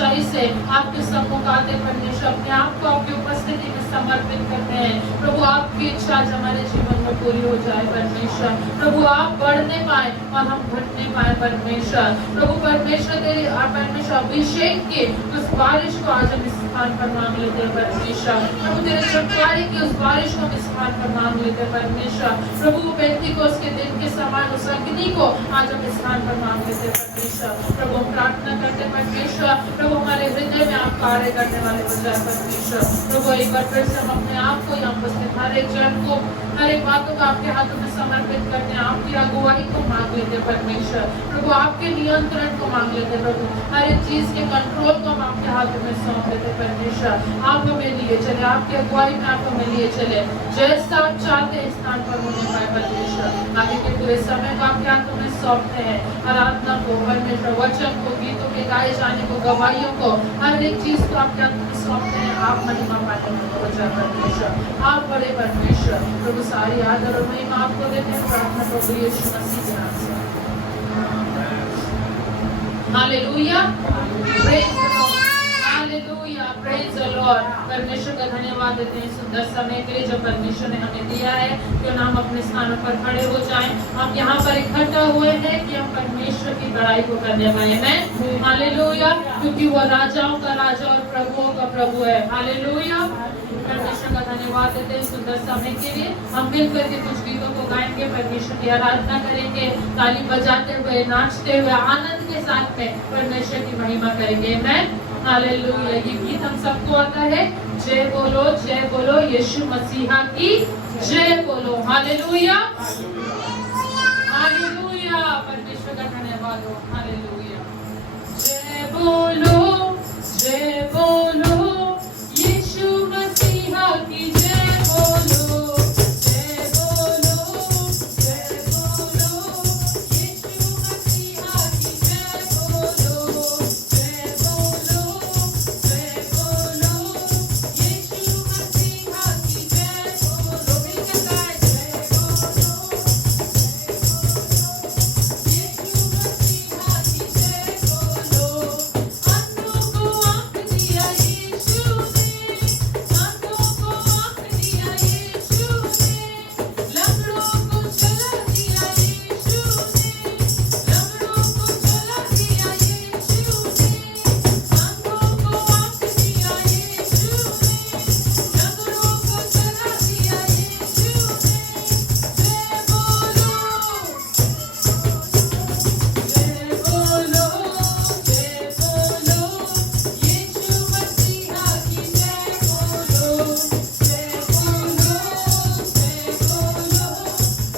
सच्चाई से आपके सम्मुख आते परमेश्वर, अपने आप को आपकी उपस्थिति में समर्पित करते हैं। प्रभु आपकी इच्छा आज हमारे जीवन में पूरी हो जाए परमेश्वर। प्रभु आप बढ़ने पाए और हम घटने पाए परमेश्वर। प्रभु परमेश्वर तेरे परमेश्वर अभिषेक के उस बारिश को आज हम इस स्थान पर मांग लेते हैं परमेश्वर। प्रभु तेरे छुटकारे की उस बारिश को हम इस स्थान पर मांग लेते हैं परमेश्वर। प्रभु पेंतीकोस्त के दिन के समान उस अग्नि को आज हम इस स्थान पर मांग लेते हैं परमेश्वर। प्रभु हम प्रार्थना करते हैं परमेश्वर, प्रभु हमारे हृदय में आप कार्य करने वाले हो जाए परमेश्वर। प्रभु एक बार फिर से हम अपने आप को यहाँ उपस्थित हर एक जन को, हर एक बातों को आपके हाथों में समर्पित करते हैं। आपकी अगुवाई को मांग लेते हैं परमेश्वर। प्रभु आपके नियंत्रण को मांग लेते हैं प्रभु, हर एक चीज के कंट्रोल को हम आपके हाथों में सौंप देते हैं परमेश्वर। आप हमें लिए चले, आपकी अगुवाई में आप हमें लिए चले, जैसा आप चाहते हैं स्थान पर होने पाए परमेश्वर। आगे के पूरे समय को आपके हाथों में सौंपते हैं, आराधना को परमेश्वर, वचन को, गीतों के गाए जाने को, गवाहियों को, हर एक चीज को आपके हाथों में सौंपते हैं। आप महिमा पाने में हो जाए परमेश्वर, आप बड़े परमेश्वर। प्रभु सारी आदर और महिमा आपको देते हैं, प्रार्थना प्रभु यीशु मसीह के नाम से, hallelujah, praise the Lord, hallelujah, praise the Lord. परमेश्वर का धन्यवाद देते हैं सुंदर समय के लिए जो परमेश्वर ने हमें दिया है। क्यों ना हम अपने स्थानों पर खड़े हो जाएं। हम यहाँ पर इकट्ठा हुए हैं कि हम परमेश्वर की बड़ाई को करने वाले हैं, हालेलुया, क्योंकि वो राजाओं का राजा और प्रभुओं का प्रभु है, हालेलुया। परमेश्वर का धन्यवाद देते हैं सुंदर समय के लिए। हम मिलकर के कुछ गीतों को गाएंगे, परमेश्वर की आराधना करेंगे, ताली बजाते हुए, नाचते हुए, आनंद के साथ में परमेश्वर की महिमा करेंगे। मैं हालेलुया। ये गीत हम सबको आता है, जय बोलो यीशु मसीहा की जय बोलो, हालेलुया, हालेलुया। परमेश्वर का धन्यवाद हो, हालेलुया। जय बोलो यीशु मसीहा की जय बोलो, जय बोलो यीशु मसीहा की जय बोलो, जय बोलो यीशु मसीहा की जय बोलो। मिलकर गाएं, जय बोलो यीशु मसीहा की जय बोलो। अंधों को आँख दिया यीशु ने, अंधों को आँख दिया यीशु ने, लंगड़ों को चला दिया यीशु ने, लंगड़ों को चला दिया यीशु ने, अंधों को आँख दिया यीशु ने, लंगड़ों को चला दिया यीशु ने। जय बोलो यीशु मसीहा की जय बोलो, जय बोलो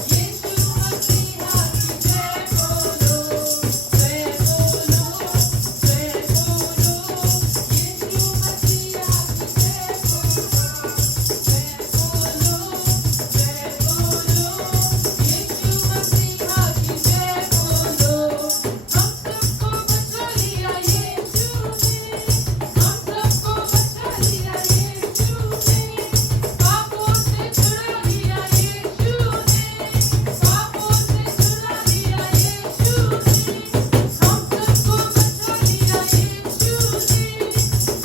यीशु मसीहा की जय बोलो, जय बोलो यीशु मसीहा की जय बोलो, जय बोलो यीशु मसीहा की जय बोलो। हम सबको बचा लिया यीशु ने, हम सबको बचा लिया यीशु ने, पापों से छुड़ा लिया यीशु ने, पापों से छुड़ा लिया यीशु ने, हम सबको बचा लिया यीशु ने,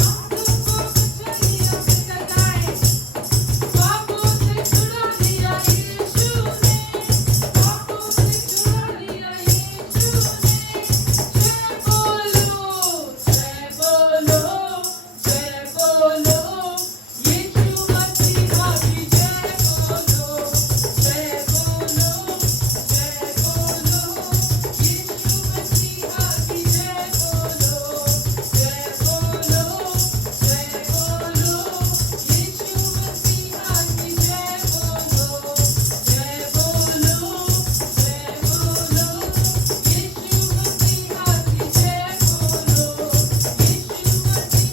हम सबको बचा लिया। मिलकर गाएं, पापों से छुड़ा लिया यीशु ने, पापों से छुड़ा लिया यीशु ने। जय बोलो यीशु मसीहा की जय बोलो, जय बोलो यीशु मसीहा की जय बोलो, जय बोलो यीशु मसीहा की जय बोलो, जय बोलो यीशु मसीहा की जय बोलो, यीशु मसीहा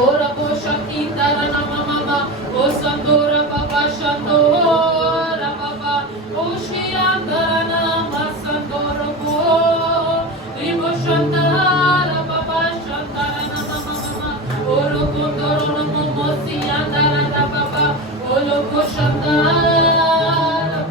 Ora bosha kindara nama mama. O sandora baba shandora baba. O shiandara nama sandora bo. Rimo shandara baba shandara nama mama. Oro kondoro nama mosi andara baba. Olo boshandara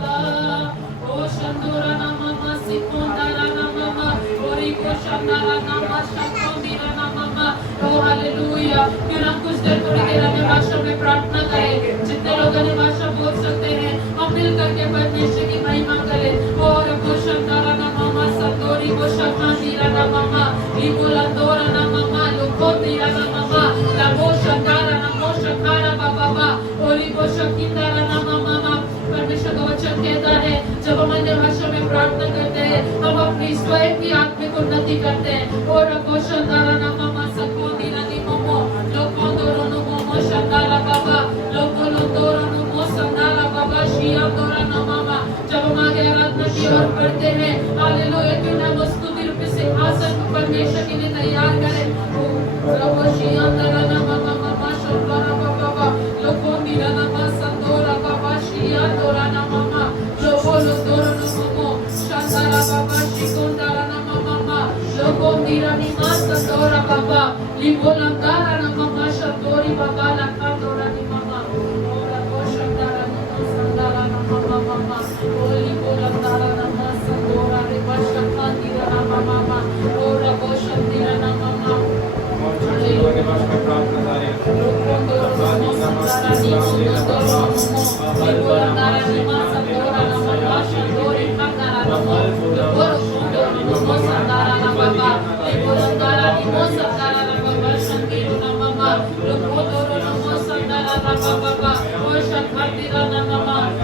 baba. O shandora nama masi kondara nama mama. Ori boshandara nama shakondira nama mama. Oh hallelujah. क्यों ना कुछ देर थोड़ी देर अपने भाषा में प्रार्थना करें। जितने लोग अपनी भाषा बोल सकते हैं हम मिल करके परमेश्वर की महिमा करें। और बोशंदारा ना मामा संदोरी बोशंदीरा ना मामा इबोलंदोरा ना मामा लोकोदीरा ना मामा ला बोशंदारा ना बोशंदारा बाबा ओली बोशंदीरा ना मामा। परमेश्वर का वचन कहता है जब हम अन्य भाषा में प्रार्थना करते हैं हम अपनी स्वयं की आत्मिक उन्नति करते हैं। और बोशंदारा ना मामा संदोरीरा नी मोमो लोकोदोरो नो मोमो शंदारा बाबा लोकोलोदोरो नो मोमो शंदारा बाबा शियादोरा ना मामा। जब हम आगे आराधना की ओर बढ़ते हैं हालेलुया क्यों ना वो स्तुति रूपी सिंहासन को परमेश्वर के लिए तैयार करें। लोको शियादोरा ना मामा मामा शंदारा बाबा लोकोदीरा ना मामा संदोरा बाबा शियादोरा ना मामा लोकोलोदोरो नो मोमो शंदारा बाबा शिकोंदारा ना मामा लोकोदीरा नी मामा संदोरा बाबा लिबोलंदारा ना मामा शंदोरी बाबा लखादोरा नी मामा। ओरा बोशंदारा ना संदारा ना मामा ओली बोलंदारा ना संदोरा रे बशखादीरा ना मामा ओरा बोशंदीरा ना मामा। लोगों के पास में प्रार्थना जा रही है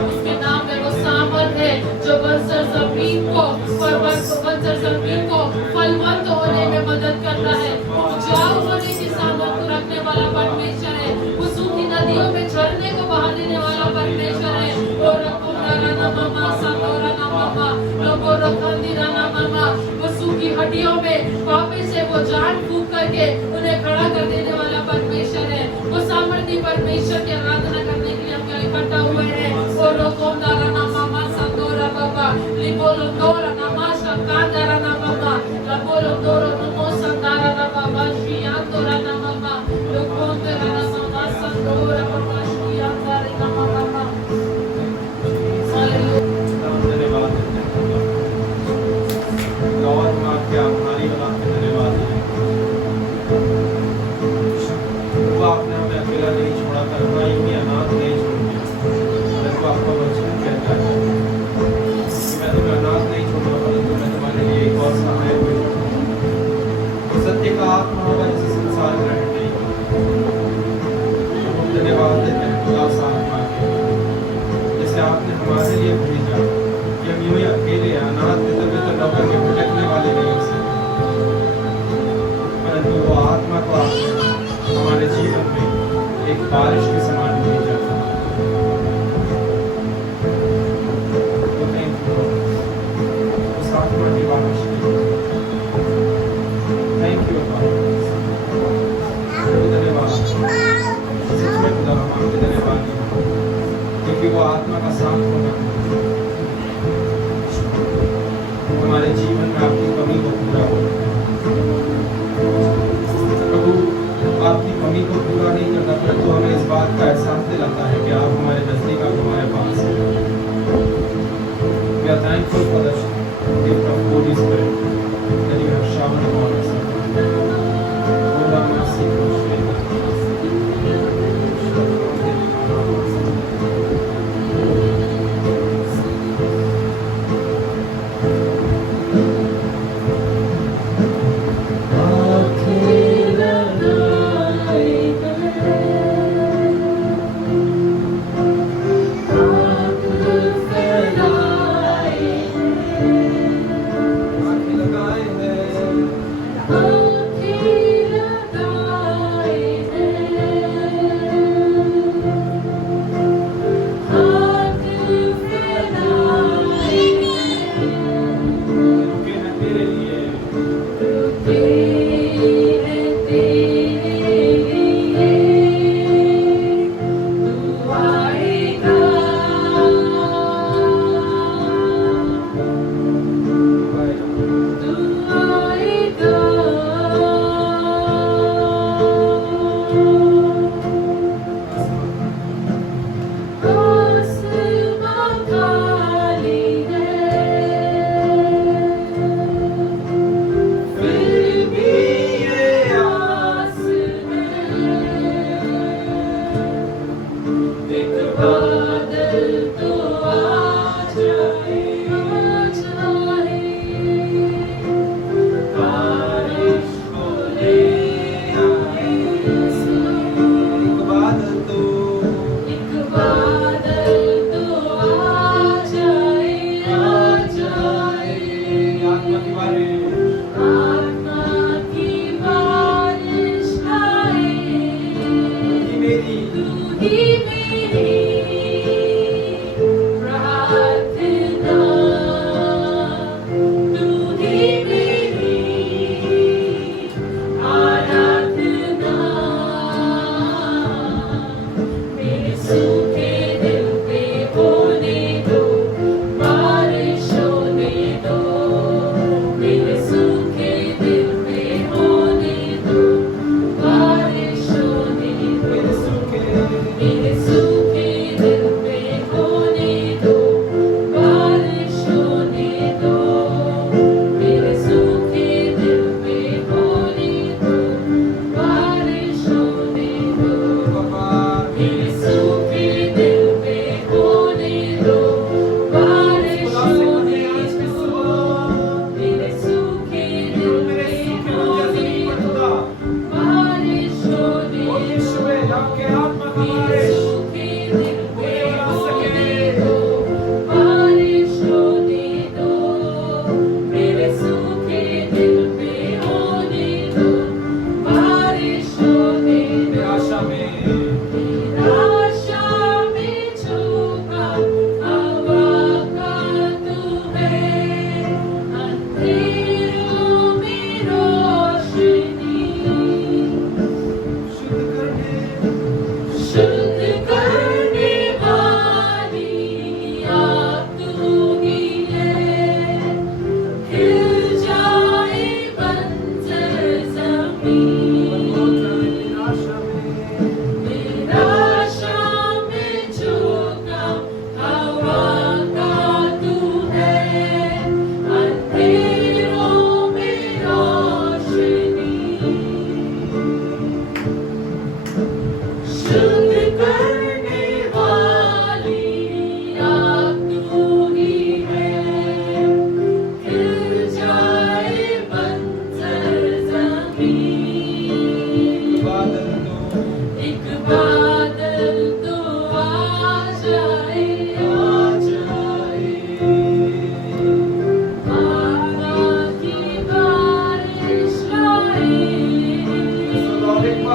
उसके नाम में वो सामर्थ है जो बंजर जमीन को फलवंत होने में मदद करता है। उपजाऊ होने की सामर्थ रखने वाला परमेश्वर है। वो सूखी नदियों में झरने को बहा देने वाला परमेश्वर है। वो सूखी हड्डियों में वापस से वो जान फूंक करके उन्हें खड़ा कर देने वाला परमेश्वर है। वो सामर्थी परमेश्वर की आराधना करने के लिए हम यहाँ इकट्ठा हुए हैं। और लोकोंदारा ना मामा संदोरा बाबा लिबोलोंदोरा ना माशा कांदारा ना मामा लबोलोंदोरा नो संदारा ना बाबा शियांदोरा ना मामा लोकोंदारा ना मामा संदोरा बाबा शियांदारा ना मामा। हालेलुया। धन्यवाद गौर में आपके आभारी और आपके धन्यवाद वो आपने हमें अकेला नहीं छोड़ा करना ही भी अनाथ नहीं छोड़ दिया। परंतु आपका वचन कहता है कि मैं तुम्हें अनाथ नहीं छोड़ूंगा परंतु मैं तुम्हारे लिए एक और सहायक भेजूंगा। सत्य का आत्मा होगा जिसे संसार ग्रहण नहीं करता। हम धन्यवाद देते हैं उदास आत्मा के जैसे आपने हमारे लिए भेजा कि हम यूं ही अकेले अनाथ तभी तो नौकर के भटकने वाले नहीं हो सकते। परंतु वो आत्मा को आपने हमारे जीवन में एक बारिश के समान भेजा। उस आत्मा की बारिश थैंक यू धन्यवाद। सच में खुदा हम आपके धन्यवाद क्योंकि वो आत्मा का साथ होना हमारे जीवन में आपकी कमी को पूरा हो। प्रभु आपकी कमी को पूरा नहीं करता परंतु हमें इस बात का एहसास दिलाता है कि आप हमारे नजदीक आप हमारे पास हैं। We are thankful for the gift of Holy Spirit that you have showered upon us. Lord, have mercy on us.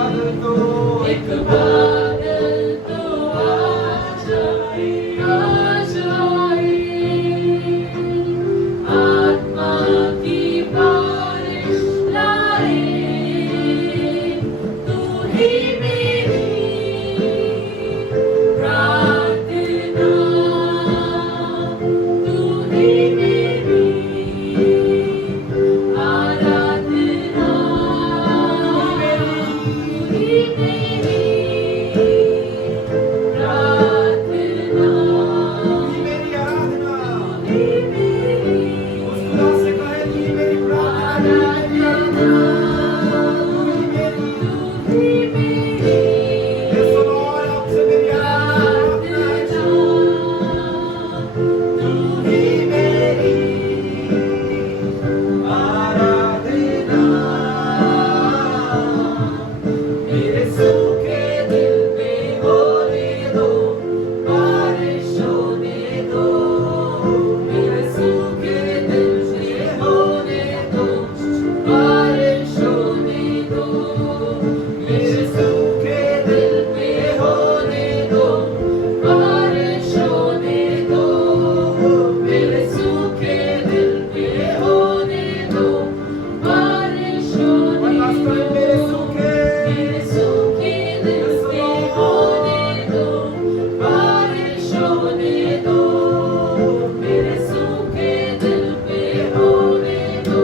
बादल तो एक बादल तो आ जाए, आत्मा की बारिश लाए, तू ही मेरी प्रार्थना, तू ही मेरी आराधना, तू ही मेरी प्रार्थना, मेरी आराधना तू ही मेरी उस खुदा से कहे तू ही मेरी प्रार्थना तू ही मेरी ये सुनो और आपसे मेरी आराधना है तू ही मेरी आराधना मेरे सूखे दिल पे होने दो बारिश होने दो मेरे सूखे दिल पे होने दो बारिश होने दो मेरे सूखे दिल पे होने दो बारिश होने दो मेरे सूखे दिल पे होने दो बारिश होने दो मेरे सूखे दिल पे होने दो बारिश होने दो मेरे सूखे दिल पे होने दो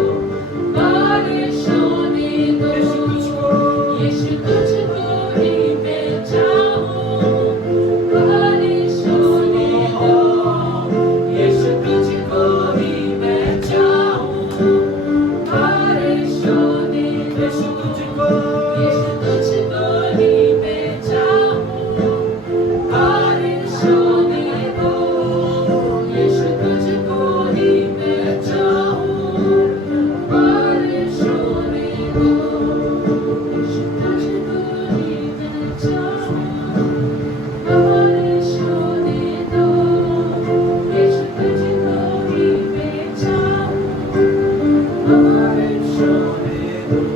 बारिश होने दो यीशु तुझको ही मैं चाहूं बारिश होने दो यीशु तुझको ही मैं चाहूं बारिश होने दो यीशु तुझको ही मैं चाहूं बारिश होने दो यीशु तुझको ही मैं चाहूं बारिश होने दो यीशु तुझको ही मैं चाहूं बारिश होने दो यीशु तुझको ही मैं चाहूं बारिश होने दो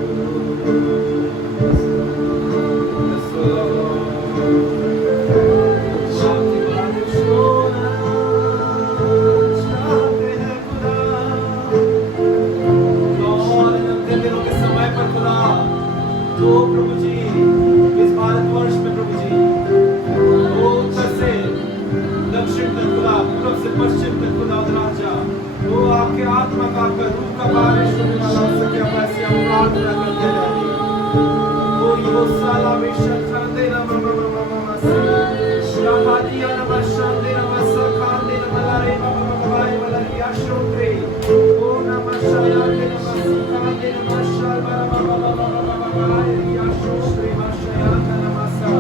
तो प्रभु जी इस भारतवर्ष में प्रभु जी वो उत्तर से दक्षिण तक खुदा पूर्व से पश्चिम तक खुदा राजा वो आपके आत्मा का आपका रूह का बारिश होने वाला हो सके हम ऐसे हम प्रार्थना करते जाएंगे वो यो साला मिशन खाते ना ममा ममा ममा से शादिया ना मशादे ना मसाखादे ना मलारे ममा ममा बाई मलारिया शोत्रे ओ ना मशाया ना मसाखादे ना मशाल ममा ममा ममा मलारिया शोत्रे मशाया ना मसा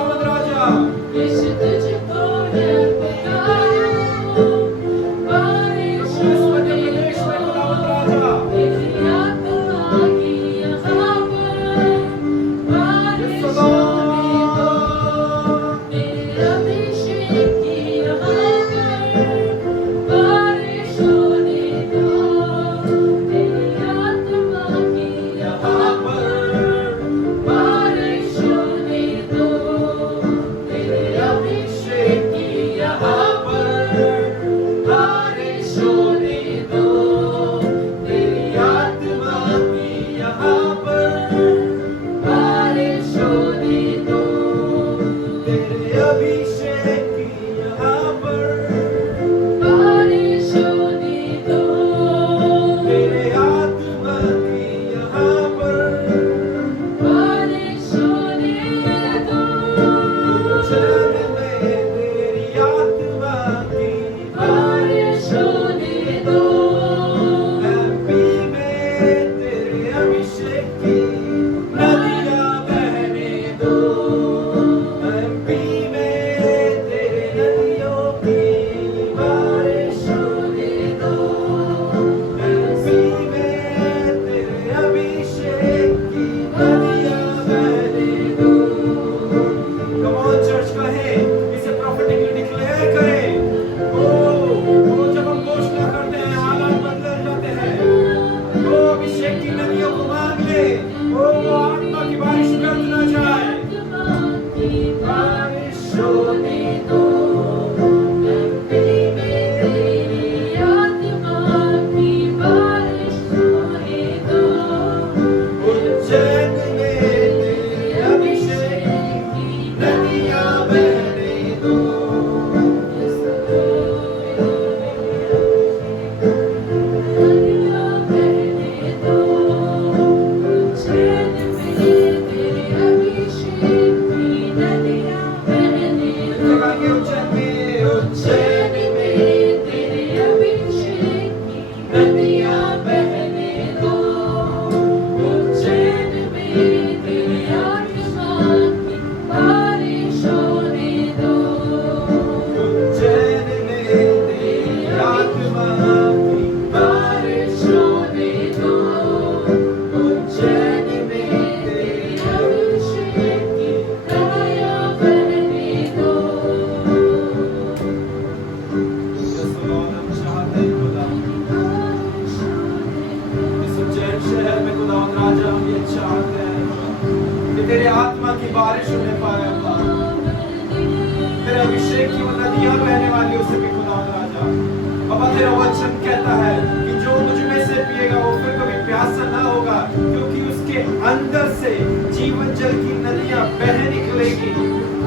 खुदावंद राजा। यीशु तुझको है पुकारो, बारिश होने प्रदेश में खुदावंद राजा। तेरी आत्मा की यहाँ पर बारिश होने दो, तेरे अभिषेक की यहाँ पर बारिश होने दो, तेरी आत्मा की यहाँ पर बारिश होने दो, तेरे अभिषेक की यहाँ पर बारिश होने दो, तेरी आत्मा की यहाँ पर बारिश होने दो, तेरे अभिषेक की यहाँ पर बारिश होने दो, तेरे आत्मा की यहाँ पर बारिश होने दो, उज्जैन में तेरी आत्मा की बारिश होने दो, एमपी में तेरे अभिषेक की नदियाँ बहने दो, एमपी में तेरे नदियों की बारिश होने दो, एमपी में तेरे अभिषेक की नदियाँ बहने दो। Come on church कहे, इसे prophetically declare करें। ओ जब हम घोषणा करते हैं हालात बदल जाते हैं। ओ अभिषेक की नदियों को मांग ले। ओ आत्मा की बारिश व्यर्थ ना जाए। आत्मा की बारिश होने दो, एमपी में तेरी आत्मा की बारिश होने दो, उज्जैन में तेरे अभिषेक की नदियाँ बहने दो। नदियाँ बहने दो, उज्जैन में तेरे अभिषेक की नदियाँ बहने दो, लगाएंगे उज्जैन में तेरे अभिषेक की नदियाँ बहने दो, उज्जैन में तेरी आत्मा की बारिश होने दो, उज्जैन में तेरी आत्मा की बारिश होने दो, उज्जैन में तेरी अभिषेक की नदियाँ बहने दो। हम चाहते हैं खुदा इस उज्जैन शहर में खुदावंद राजा हम ये चाहते हैं कि तेरे आत्मा की बारिश होने पाए अब्बा। तेरे अभिषेक की वो नदियां बहने वाली हो सके खुदावंद राजा। अब्बा तेरा वचन कहता है कि जो मुझ में से पिएगा वो फिर कभी प्यासा ना होगा, क्योंकि उसके अंदर से जीवन जल की नदियां बह निकलेगी।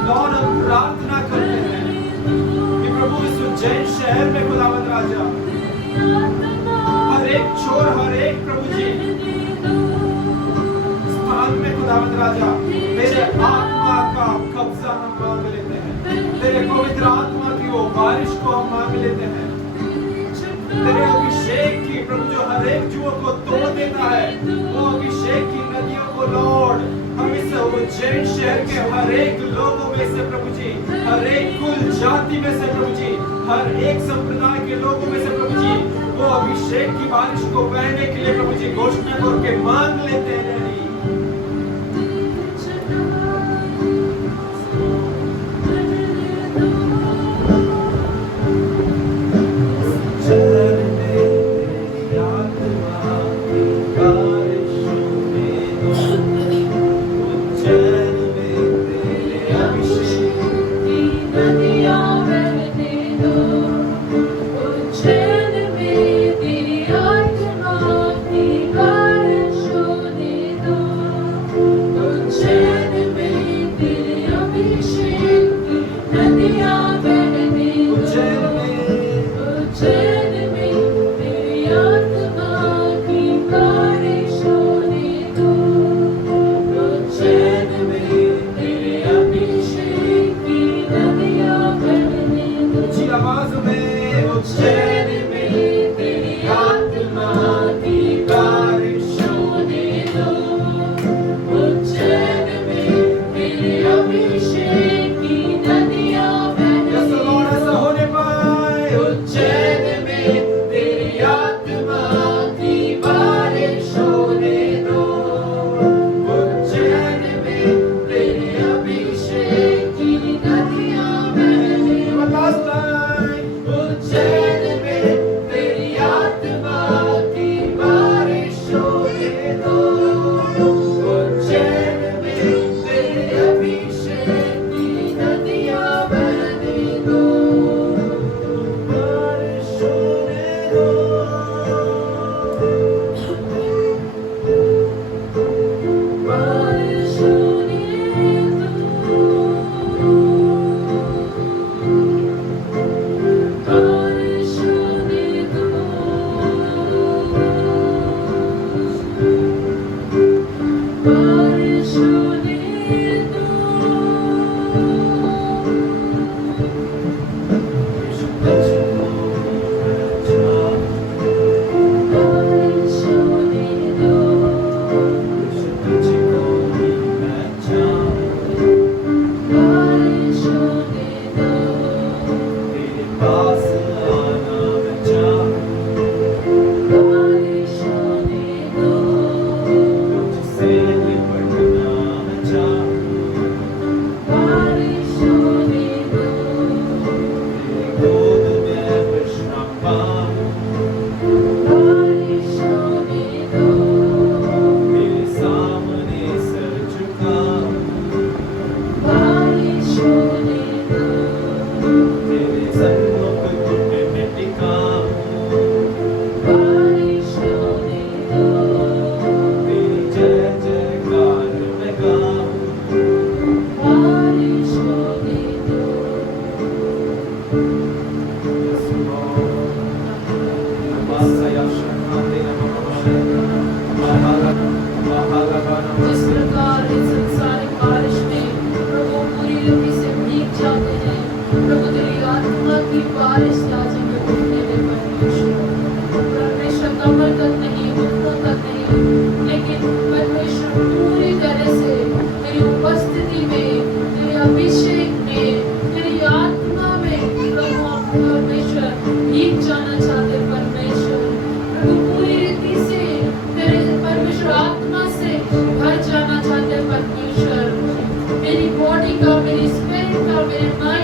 लॉर्ड हम प्रार्थना करते हैं कि प्रभु इस उज्जैन शहर में खुदावंद राजा हर एक छोर हर एक प्रभु जी स्थान में खुदावंद राजा तेरे आत्मा का कब्जा हम मांग लेते हैं। तेरे पवित्र आत्मा की वो बारिश को हम मांग लेते हैं। तेरे अभिषेक की प्रभु जो हर एक जुओं को तोड़ देता है, वो अभिषेक की नदियों को लॉर्ड हम इस उज्जैन शहर के हर एक लोगों में से प्रभु जी, हर एक कुल जाति में से प्रभु जी, हर एक संप्रदाय के लोगों में से प्रभु जी, वो अभिषेक की बारिश को बहने के लिए प्रभु जी घोषणा करके मांग लेते हैं। Amen.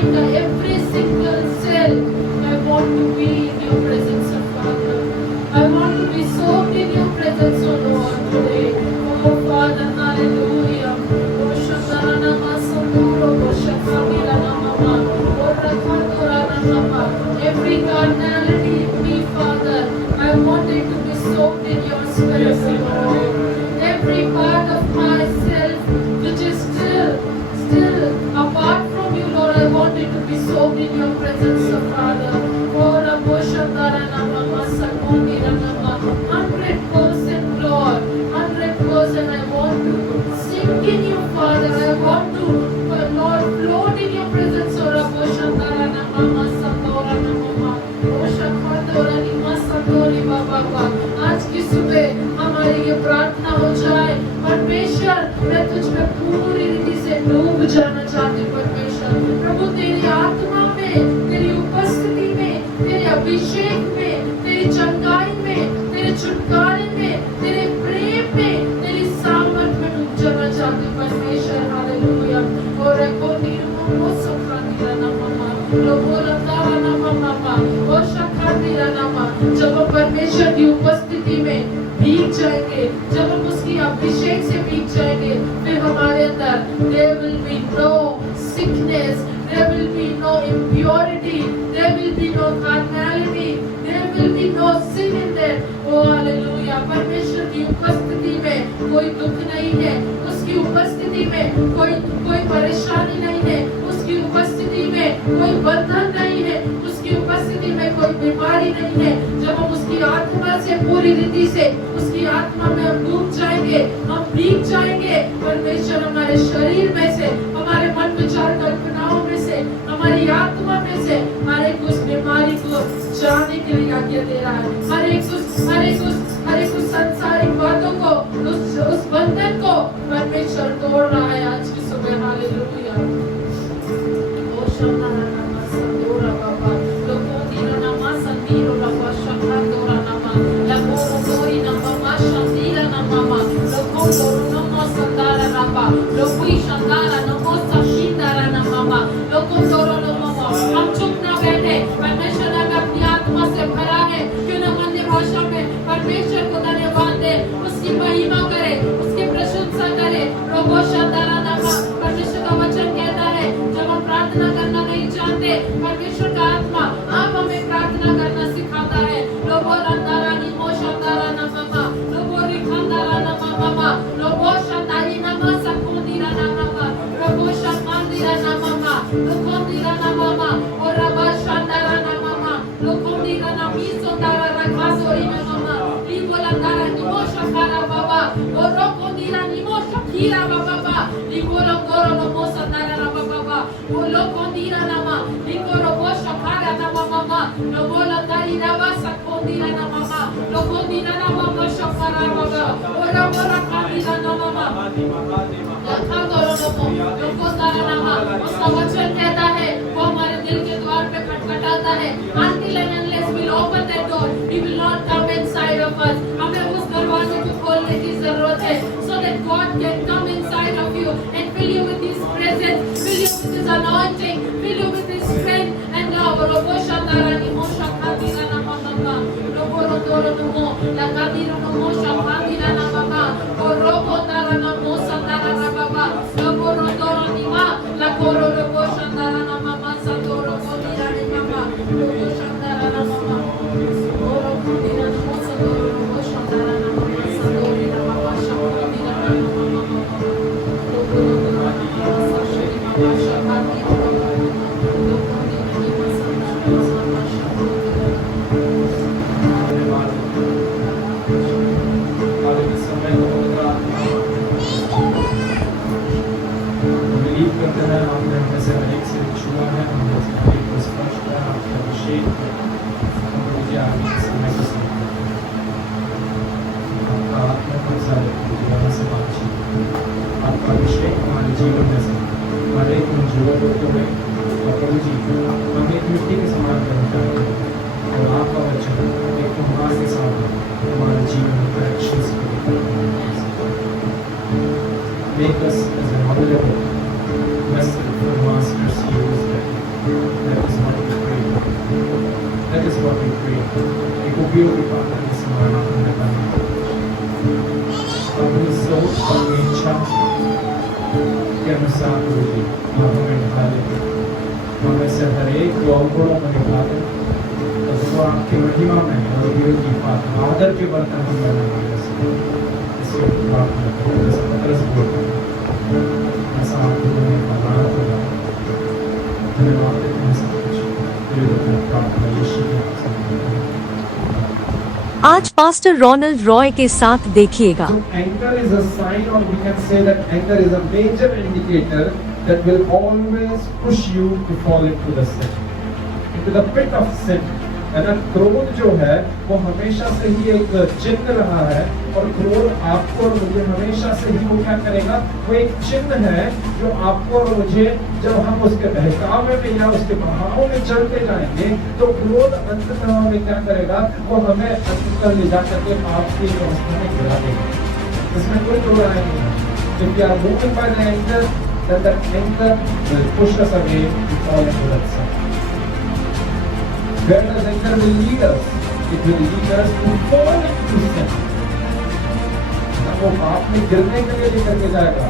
mind, every single cell. I want to be in your presence, oh Father. I want to be soaked in your presence, oh Lord, today. Oh Father, hallelujah. Oh Shakarana Masanduro, oh Shakarana Mama, oh Rakhandurana Mama. Every carnality in me, Father, I want it to be soaked in your spirit, Yes, oh Lord. Every part of myself which is still apart from you, Lord, I want it to be soaked in your presence, oh Father. Oh, Rabbo Shakarana Mama, Sakondira Mama. 100%, Lord, 100% I want to sink in you, Father. I want to, Lord, float in your presence, oh Rabbo Shakarana Mama, Sakondira Mama. Oh, Shakondora Nima Sakondori Baba. आज की सुबह हमारी ये प्रार्थना हो जाए, परमेश्वर मैं तुझ में पूरी रीति से डूब जाना चाहती हूँ परमेश्वर। प्रभु तेरी आत्मा में, तेरी उपस्थिति में, तेरे अभिषेक में, तेरी चंगाई में, तेरे छुटकारे में, तेरे प्रेम में, तेरी सामर्थ में डूब जाना चाहती हूँ परमेश्वर। हालेलुया। और को निर्मो सखांदिरा नमः, लोगो लंदारा नमः, ओ सखांदिरा नमः। जब हम परमेश्वर की उपस्थिति में भीग जाएंगे, जब हम उसकी अभिषेक से भीग जाएंगे, फिर हमारे अंदर there will be no sickness, there will be no impurity, there will be no carnality, there will be no sin in there. Oh hallelujah. परमेश्वर की उपस्थिति में कोई दुख नहीं है, उसकी उपस्थिति में कोई परेशानी नहीं है, उसकी उपस्थिति में कोई बंधन नहीं है, उसकी उपस्थिति में कोई बीमारी नहीं है। जब हम उसकी आत्मा से पूरी रीति से उसकी आत्मा में हम डूब जाएंगे, हम भीग जाएंगे, परमेश्वर हमारे शरीर में से, हमारे मन विचार कल्पनाओं में से, हमारी आत्मा में से हर एक उस बीमारी को जाने के लिए आज्ञा दे रहा है। हर एक उस सांसारिक बातों को, उस बंधन को परमेश्वर तोड़ रहा है आज की सुबह। हालेलुया। ओ शमना नामा संदोरा बाबा, लोगों दीना नामा संदीरो बाबा शक्रांदोरा नामा, लगोरो दोरी नामा शंदीरा नामा, लोगों दोरो नामा संदारा नामा, लोगों शंदारा नामा सशींदारा नामा, लोगों दोरो नामा। हम चुप ना बैठे, परमेश्वर ने अपनी आत्मा से भरा है, क्यों न अन्य भाषा में परमेश्वर को धन्यवाद दे, उसकी महिमा करे, उसकी प्रशंसा करे। लोगों शंदारा नामा, परमेश्वर का वचन कहता है, जब हम प्रार्थना करना नहीं जानते, परमेश्वर का आत्मा आप हमें प्रार्थना करना सिखाता है। लोगों रंदारा निमो शंदारा नामा, लोगों रिखंदारा नामा, लोगों शंदारी नामा सकोंदीरा नामा, लोगों शंदारा नामा, लोगों दीरा नामा, और रबा शंदारा नामा, लोगों दीरा नामी सोंदारा रखासोरी नामा, लिबो लंदारा निमो शंदारा बाबा, और लोगों दीरा निमो शकीरा बाबा, लिबो लंगोरो नमो संदारा बाबा, वो लोगों दीरा नामा, लिबो रोबो शकारा नामा बाबा, लोगों लंदारी रबा सकोंदीरा नामा, लोगों दीरा नामा शकारा बाबा, और रबो रखादीरा नामा, लखादोरो नमो, लोगों दीरा नामा। उसका वचन कहता है, वो हमारे दिल के द्वार पे खटखटाता है। Until and unless we'll open that door, he will not come inside of us. हमें उस दरवाजे को खोलने की जरूरत है, so that God can come inside of you and fill you with His presence, fill you with His anointing, fill you with His strength and love. Robo shandara nimo shakadira namama, robo rodoro namo, lakadira namo shakadira namama, robo dara namo sandara namama, robo rodoro nima, lakoro robo shandara उपयोगी पालन इस मानव में करना अपनी सोच और इच्छा के अनुसार होगी भागों में ढाले हमें से हर एक जो अवगुणों में निकाले तो वो आपकी महिमा में और उपयोगी पात्र आदर के बर्तन हम बनाएंगे इससे प्रार्थना करें ऐसा तरस बोलते हैं ऐसा आपको दुनिया का नाम होगा धन्यवाद देते हैं सब कुछ प्रार्थना यीशु के नाम से आज पास्टर रोनाल्ड रॉय के साथ देखिएगा। So anger is a sign, or we can say that anger is a major indicator that will always push you to fall into the sin, into the pit of sin. अगर क्रोध जो है वो हमेशा से ही एक चिन्ह रहा है और क्रोध आपको और मुझे हमेशा से ही वो क्या करेगा, वो एक चिन्ह है जो आपको और मुझे जब हम उसके बहकावे में या उसके प्रभाव में चलते जाएंगे तो क्रोध अंततः हमें क्या करेगा, वो हमें अंततः ले जा करके पाप की अवस्था में गिरा देगा। इसमें कोई दो राय नहीं है। If we are moving by the anger, then that anger will push us away to fall into that sin. Where does anger will lead us? It will lead us to fall into sin. वो पाप में गिरने के लिए लेकर के जाएगा।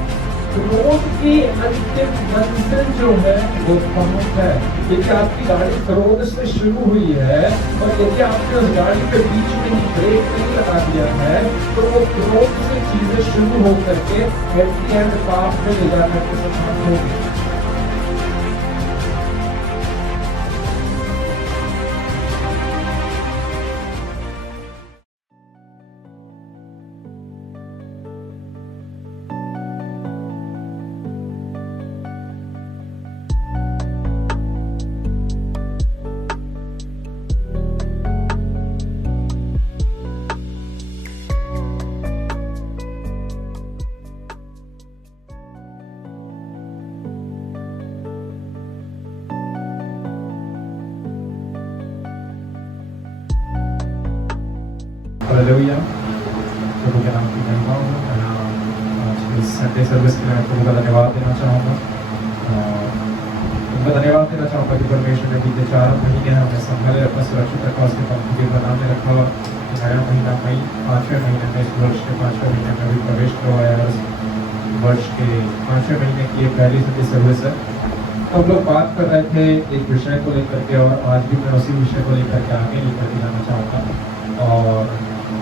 क्रोध की अंतिम मंजिल जो है वो पहुंच है। यदि आपकी गाड़ी क्रोध से शुरू हुई है और यदि आपने उस गाड़ी के बीच में ही ब्रेक नहीं लगा दिया है तो वो क्रोध से चीजें शुरू हो करके एट द एंड पाप में ले जाकर के समाप्त होगी। हालेलुया, प्रभु के नाम की महिमा हो। मैं आज की संडे सर्विस के लिए प्रभु का धन्यवाद देना चाहूँगा। उनका धन्यवाद देना चाहूँगा कि परमेश्वर ने बीते 4 महीने हमें संभाले रखा, सुरक्षित रखा, उसके पंखों के बना में रखा। नया महीना मई 5वें महीने में, इस वर्ष के 5वें महीने में भी प्रवेश करवाया है। वर्ष के 5वें महीने की ये पहली संडे सर्विस है। हम लोग बात कर रहे थे एक विषय को लेकर के और आज भी मैं उसी विषय को लेकर के आगे लेकर के जाना चाहूँगा। और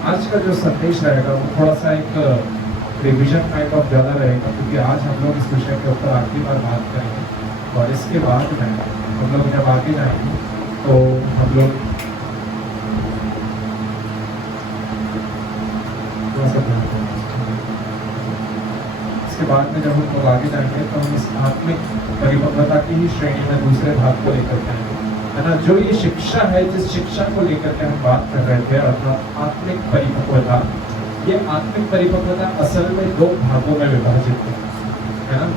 आज का जो संदेश रहेगा वो थोड़ा सा एक रिविजन टाइप ऑफ ज़्यादा रहेगा क्योंकि आज हम लोग इस विषय के ऊपर आखिरी बार बात करेंगे और इसके बाद में हम लोग जब आगे जाएंगे तो हम लोग इसके बाद में जब हम लोग आगे जाएंगे तो हम इस आत्मिक परिपक्वता की ही श्रेणी में दूसरे भाग को लेकर के आएंगे, है ना। जो ये शिक्षा है, जिस शिक्षा को लेकर के हम बात कर रहे थे अर्थात आत्मिक परिपक्वता, ये आत्मिक परिपक्वता असल में 2 भागों में विभाजित है ना।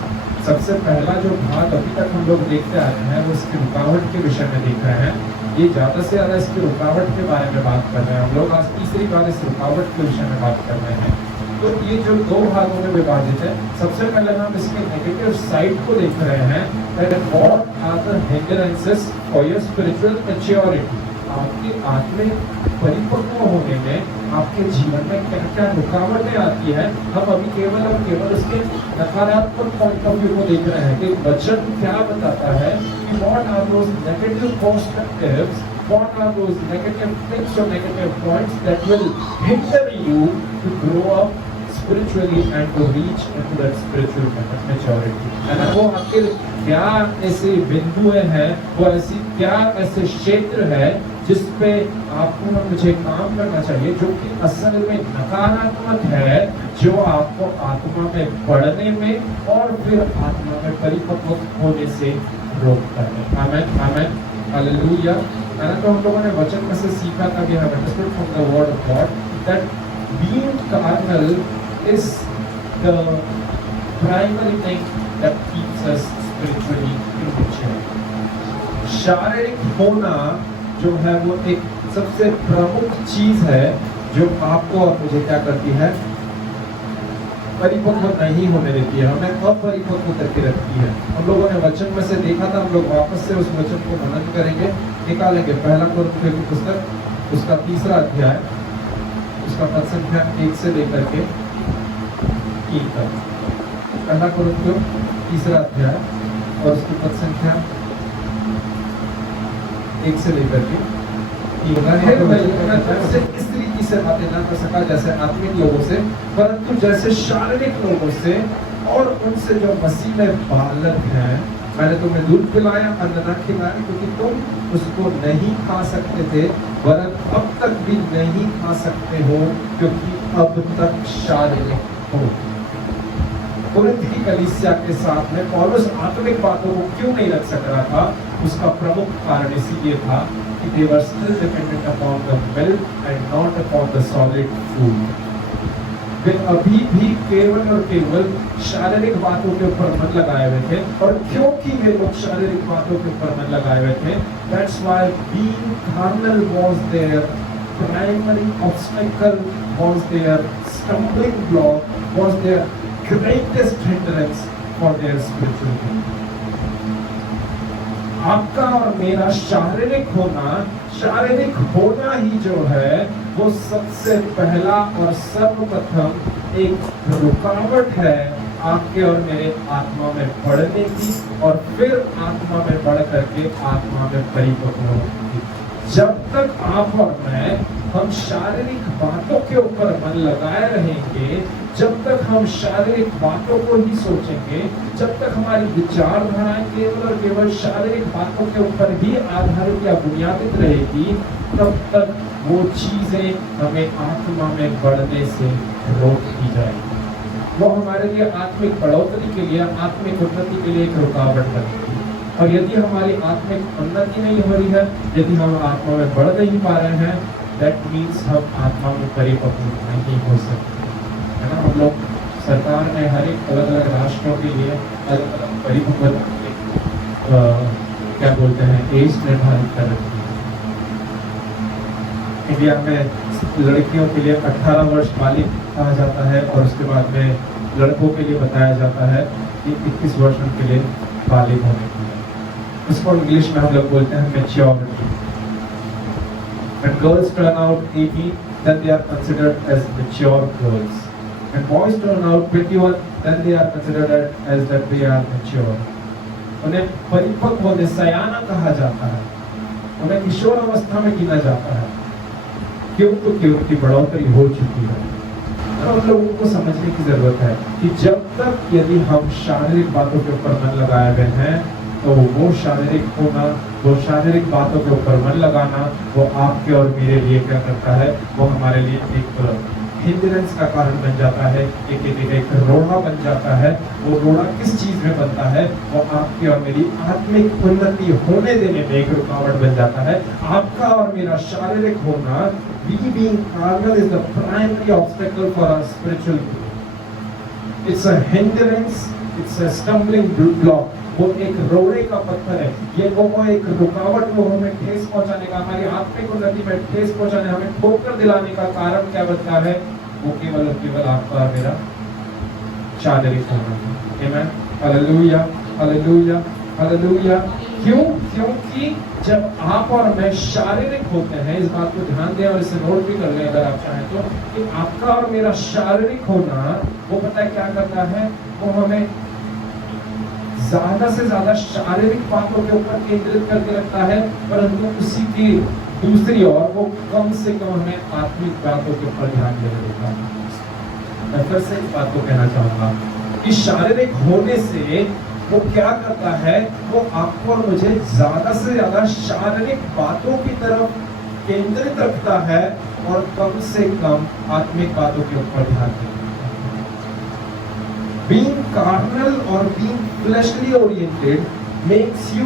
सबसे पहला जो भाग अभी तक हम लोग देखते आ रहे हैं वो इसकी रुकावट के विषय में देख रहे हैं। ये ज़्यादा से ज़्यादा इसकी रुकावट के बारे में बात कर रहे हैं हम लोग। आज तीसरी बार इस रुकावट के विषय में बात कर रहे हैं। तो ये जो 2 भागों में विभाजित है, सबसे पहले हम इसके नेगेटिव साइड को देख रहे हैं। What are the hindrances for your spiritual maturity? आपके आत्मिक परिपक्व होने में आपके जीवन में क्या क्या रुकावटें आती है। हम अभी केवल और केवल उसके नकारात्मक पॉइंट ऑफ व्यू को देख रहे हैं कि वचन क्या बताता है कि what are those negative perspectives, what are those negative things or negative points that will hinder you to grow up spiritually and to reach into that spiritual maturity. And वो आखिर क्या ऐसे बिंदुएं हैं, वो ऐसी क्या ऐसे क्षेत्र है जिस पे आपको और मुझे काम करना चाहिए जो कि असल में नकारात्मक है, जो आपको आत्मा में बढ़ने में और फिर आत्मा में परिपक्व होने से रोकता है। आमेन, आमेन, हालेलुया। तो हम लोगों ने वचन में से सीखा था कि हम understood from the word of God that being carnal is the primary thing that keeps us spiritually immature. शारीरिक होना जो है वो एक सबसे प्रमुख चीज है जो आपको और मुझे क्या करती है, परिपक्व नहीं होने देती है, हमें अपरिपक्व करके रखती है। हम लोगों ने वचन में से देखा था, हम लोग वापस से उस वचन को मनन करेंगे, निकालेंगे। 1 कुरिन्थियों की पुस्तक उसका 3रा अध्याय, उसका पद संख्या 1 से लेकर के 3 तक। पहला कुरिन्थियों 3रा अध्याय और उसकी पद संख्या 1 से लेकर के 3 तक। मैं इस रीति से बातें ना कर सका जैसे आत्मिक लोगों से, परंतु जैसे शारीरिक लोगों से, और उनसे जो मसीह में बालक हैं। मैंने तुम्हें दूध पिलाया, अन्न न खिलाया, क्योंकि तुम उसको नहीं खा सकते थे, वरन अब तक भी नहीं खा सकते हो, क्योंकि अब तक शारीरिक हो। कुरिन्थ की कलीसिया के साथ में पौलुस आत्मिक बातों को क्यों नहीं रख सक रहा था? उसका प्रमुख कारण इसीलिए था कि they were still dependent upon the milk and not upon the solid food। वे अभी भी केवल और केवल शारीरिक बातों के ऊपर मन लगाए हुए थे, और क्योंकि वे लोग शारीरिक बातों के ऊपर मन लगाए हुए थे, that's why being carnal was their primary obstacle, was their stumbling block, was their greatest hindrance for their spiritual growth। आपका और मेरा शारीरिक होना ही जो है वो सबसे पहला और सर्वप्रथम एक रुकावट है आपके और मेरे आत्मा में बढ़ने की, और फिर आत्मा में बढ़ करके आत्मा में परिपक्व होने की। जब तक आप और मैं हम शारीरिक बातों के ऊपर मन लगाए रहेंगे, जब तक हम शारीरिक बातों को ही सोचेंगे, जब तक हमारी विचारधाराएं केवल और केवल शारीरिक बातों के ऊपर ही आधारित या बुनियादित रहेगी, तब तक वो चीजें हमें आत्मा में बढ़ने से रोकती जाएगी। वो हमारे लिए आत्मिक बढ़ोतरी के लिए, आत्मिक उन्नति के लिए एक रुकावट बनेगी। और यदि हमारी आत्मिक उन्नति नहीं हो रही है, यदि हम आत्मा में बढ़ नहीं पा रहे हैं, दैट मीन्स हम आत्मा में परिपक्व नहीं हो सकते, है ना। हम लोग सरकार ने हर एक अलग अलग राष्ट्रों के लिए अलग अलग परिपक्वता क्या बोलते हैं एज निर्धारित कर रखी है। इंडिया में लड़कियों के लिए 18 वर्ष बालिग कहा जाता है, और उसके बाद में लड़कों के लिए बताया जाता है कि 21 वर्ष उनके लिए बालिग होने की है। इसको इंग्लिश में हम लोग बोलते हैं maturity. When girls turn out 18, then they are considered as mature girls. When boys turn out 21, then they are considered as that they are mature. उन्हें परिपक्व होने, सयाना कहा जाता है, उन्हें किशोर अवस्था में गिना जाता है। क्यों? क्योंकि उनकी बढ़ोतरी हो चुकी है। तो हम लोगों को समझने की जरूरत है कि जब तक यदि हम शारीरिक बातों के ऊपर मन लगाए हुए हैं, तो वो शारीरिक होना, वो शारीरिक बातों के ऊपर मन लगाना, वो आपके और मेरे लिए क्या करता है? वो हमारे लिए एक हिंड्रेंस का कारण बन जाता है, एक रोड़ा बन जाता है। वो रोड़ा किस चीज में बनता है? वो आपकी और मेरी आत्मिक उन्नति होने देने में एक रुकावट बन जाता है। आपका और मेरा शारीरिक होना, we being carnal is the primary obstacle for our spiritual growth। It's a hindrance, it's a stumbling block। वो एक रोड़े का पत्थर है, ये वो एक रुकावट, वो हमें ठेस पहुंचाने का, हमारी आत्मिक उन्नति में ठेस पहुंचाने, हमें ठोकर दिलाने का कारण क्या बनता है? वो केवल और केवल आपका और मेरा शारीरिक होना है। आमीन, हालेलुया, हालेलुया, हालेलुया। क्यों? क्योंकि जब आप और मैं शारीरिक होते हैं, इस बात को ध्यान दें और इसे नोट भी कर लें अगर आप चाहें तो, कि आपका और मेरा शारीरिक होना, वो पता है क्या करता है? वो हमें ज्यादा से ज्यादा शारीरिक बातों के ऊपर केंद्रित करके रखता है, परंतु उसी की दूसरी ओर वो कम से कम हमें आत्मिक बातों के ऊपर ध्यान देने देता है। मैं फिर से इस बात को कहना चाहूंगा कि शारीरिक होने से वो क्या करता है? वो आपको और मुझे ज्यादा से ज्यादा शारीरिक बातों की तरफ केंद्रित रखता है, और कम से कम आत्मिक बातों के ऊपर ध्यान देता है। Being carnal or being fleshly oriented makes you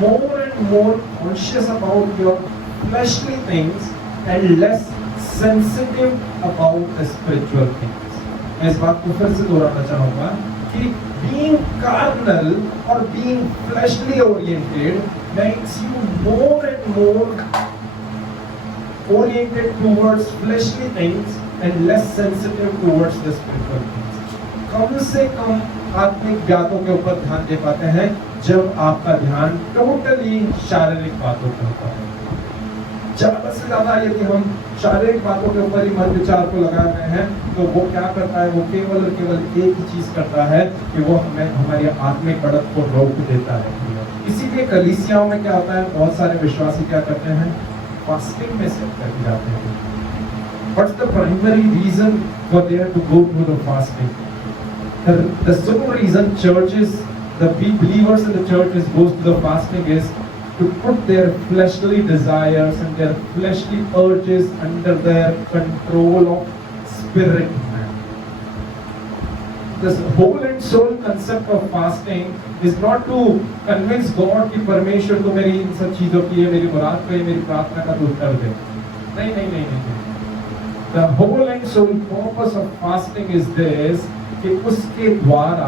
more and more conscious about your fleshly things and less sensitive about the spiritual things। मैं इस बात को फिर से दोहराना चाहूंगा कि being carnal or being fleshly oriented makes you more and more oriented towards fleshly things and less sensitive towards the spiritual things। कम से कम आत्मिक बातों के ऊपर ध्यान दे पाते हैं जब आपका ध्यान टोटली शारीरिक बातों पे होता है। ज्यादा से ज्यादा यदि हम शारीरिक बातों के ऊपर ही मन विचार को लगा रहे हैं तो वो क्या करता है, वो केवल और केवल एक ही चीज करता है कि वो हमें हमारी आत्मिक बढ़त को रोक देता है। इसीलिए कलीसियाओं में क्या होता है, बहुत सारे विश्वासी क्या करते हैं, फास्टिंग में से करके जाते हैं। What's the primary reason for them to go through the fasting? The sole reason churches, the believers in the churches goes to the fasting is to put their fleshly desires and their fleshly urges under their control of spirit man. This whole and soul concept of fasting is not to convince God कि परमेश्वर तो मेरी इन सब चीजों की है, मेरी मुराद पे, मेरी प्रार्थना का तो उत्तर दे। नहीं नहीं नहीं नहीं। The whole and soul purpose of fasting is this कि उसके द्वारा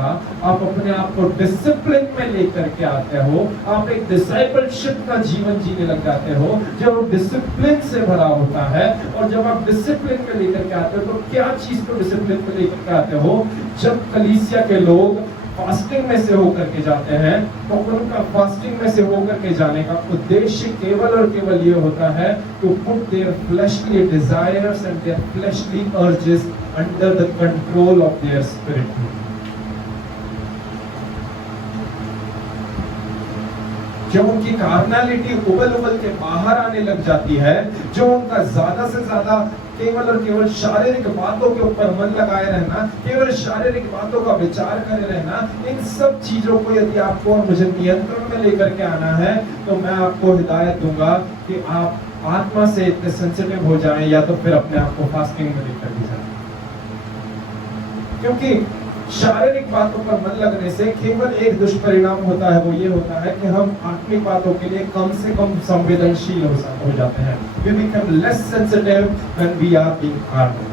आप अपने आप को डिसिप्लिन में लेकर के आते हो, आप एक डिसाइपलशिप का जीवन जीने लग जाते हो जो डिसिप्लिन से भरा होता है। और जब आप डिसिप्लिन में लेकर के आते हो तो क्या चीज को डिसिप्लिन में लेकर के आते हो, जब कलीसिया के लोग फास्टिंग में से होकर के जाते हैं तो उनका फास्टिंग में से होकर के जाने का उद्देश्य केवल और केवल ये होता है to put their fleshly desires and their fleshly urges under the control of their spirit. जो उनकी कार्नैलिटी उबल उबल के बाहर आने लग जाती है, जो उनका ज्यादा से ज्यादा केवल और केवल शारीरिक बातों के ऊपर मन लगाए रहना, केवल शारीरिक बातों का विचार करे रहना, इन सब चीजों को यदि आपको और मुझे नियंत्रण में लेकर के आना है तो मैं आपको हिदायत दूंगा कि आप आत्मा से इतने सेंसिटिव हो जाएं या तो फिर अपने आप को फास्टिंग में लेकर के जाएं। क्योंकि शारीरिक बातों पर मन लगने से केवल एक दुष्परिणाम होता है, वो ये होता है कि हम आत्मिक बातों के लिए कम से कम संवेदनशील हो जाते हैं। We become less sensitive when we are being carnal.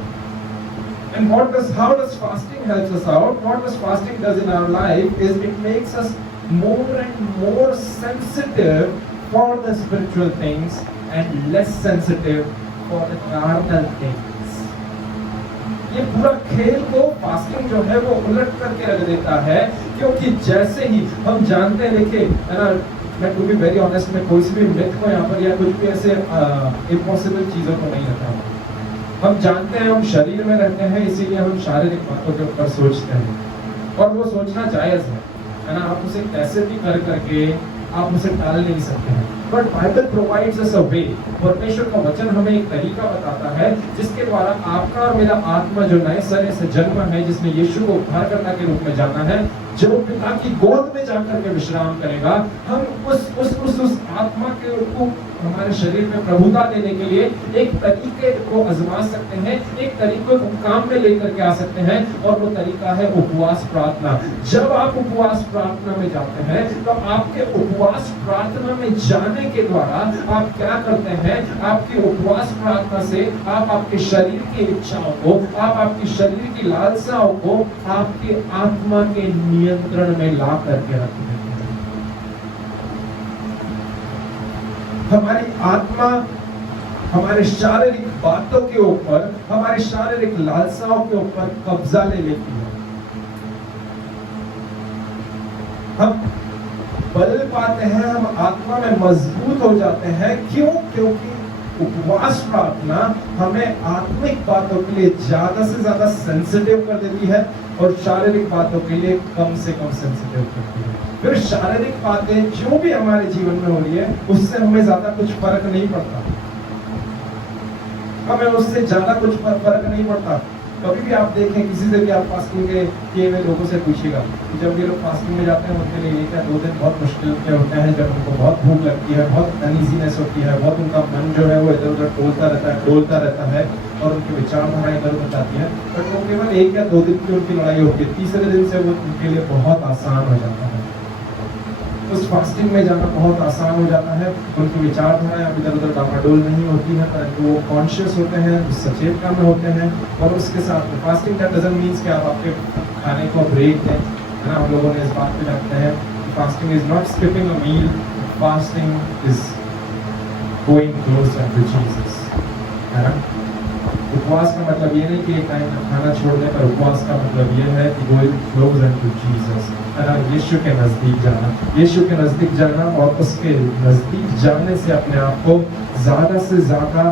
And how does fasting helps us out? What does fasting does in our life is it makes us more and more sensitive for the spiritual things and less sensitive for the carnal things. ये पूरा खेल को fasting जो है वो उलट करके रख देता है, क्योंकि जैसे ही हम जानते हैं, देखिए है ना, मैं टू बी वेरी ऑनेस्ट, मैं कोई सी भी मिथ को यहाँ पर या कुछ भी ऐसे इम्पॉसिबल चीजों को नहीं रखा हूँ। हम जानते हैं हम शरीर में रहते हैं, इसीलिए हम शारीरिक बातों के ऊपर सोचते हैं और वो सोचना जायज है ना। आप उसे कैसे भी कर करके आप उसे टाल नहीं सकते हैं, बट बाइबल प्रोवाइड्स अस अ वे। परमेश्वर का वचन हमें एक तरीका बताता है जिसके द्वारा आपका और मेरा आत्मा जो नए सिरे से जन्म है, जिसमें यीशु को उद्धारकर्ता के रूप में जाना है, जो पिता की गोद में जाकर के विश्राम करेगा, हम उस आत्मा के को हमारे शरीर में प्रभुता देने के लिए एक तरीके को आजमा सकते हैं, एक तरीके को काम में लेकर के आ सकते हैं, और वो तरीका है उपवास प्रार्थना। जब आप उपवास प्रार्थना में जाते हैं तो आपके उपवास प्रार्थना में जाने के द्वारा आप क्या करते हैं, आपकी उपवास प्रार्थना से आप आपके शरीर की इच्छाओं को, आप आपकी शरीर की लालसाओं को आपके आत्मा के नियंत्रण में ला करके रखते हैं। हमारी आत्मा हमारे शारीरिक बातों के ऊपर, हमारे शारीरिक लालसाओं के ऊपर कब्जा ले लेती है। हम बल पाते हैं, हम आत्मा में मजबूत हो जाते हैं। क्यों? क्योंकि उपवास प्रार्थना हमें आत्मिक बातों के लिए ज्यादा से ज्यादा सेंसिटिव कर देती है और शारीरिक बातों के लिए कम से कम सेंसिटिव करती है। फिर शारीरिक बातें जो भी हमारे जीवन में हो रही है उससे हमें ज्यादा कुछ फर्क नहीं पड़ता, हमें उससे ज्यादा कुछ फर्क नहीं पड़ता। कभी भी आप देखें, किसी से भी आप फास्टिंग के किए हुए लोगों से पूछिएगा कि जब ये लोग फास्टिंग में जाते हैं उनके लिए 1 या 2 दिन बहुत मुश्किल के होते हैं, जब उनको बहुत भूख लगती है, बहुत अनईजीनेस होती है, बहुत उनका मन जो है वो इधर उधर डोलता रहता है और उनकी विचारधारा इधर उधर जाती है। बट वो केवल 1 या 2 दिन की उनकी लड़ाई होती है, तीसरे दिन से वो उनके लिए बहुत आसान हो जाता है। उस फास्टिंग में जाना बहुत आसान हो जाता है, उनकी विचारधाराएं अब इधर उधर डामाडोल नहीं होती है, परंतु वो कॉन्शियस होते हैं, सचेतना में होते हैं। और उसके साथ फास्टिंग का डजंट मीन्स कि आप आपके खाने को ब्रेक दें, है ना। हम लोगों ने इस बात पे जानते हैं कि fasting is not skipping a meal, fasting is going closer to Jesus, है ना। उपवास का मतलब ये नहीं कि एक टाइम खाना छोड़ने पर, उपवास का मतलब ये है कि गोइंग क्लोज टू जीसस, है ना, यीशु के नजदीक जाना, यीशु के नजदीक जाना और उसके नजदीक जाने से अपने आप को ज्यादा से ज्यादा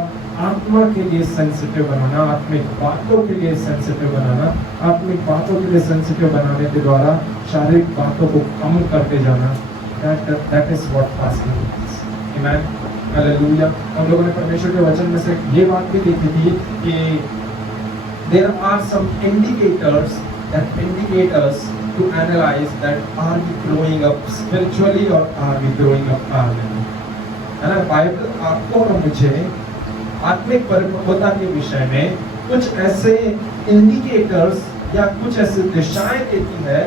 आत्मा के लिए सेंसिटिव बनाना, आत्मिक बातों के लिए सेंसिटिव बनाना, आत्मिक बातों के लिए सेंसिटिव बनाने के द्वारा शारीरिक बातों को कम करते जाना। That is what fasting is. Amen. Hallelujah. हम लोगों ने परमेश्वर के वचन में से ये बात भी देखी थी कि there are some indicators that indicate us to analyze that are we growing up spiritually or are we growing up carnally, है ना। बाइबल आपको और मुझे आत्मिक परिपक्वता के विषय में कुछ ऐसे इंडिकेटर्स या कुछ ऐसे दिशाएं देती है,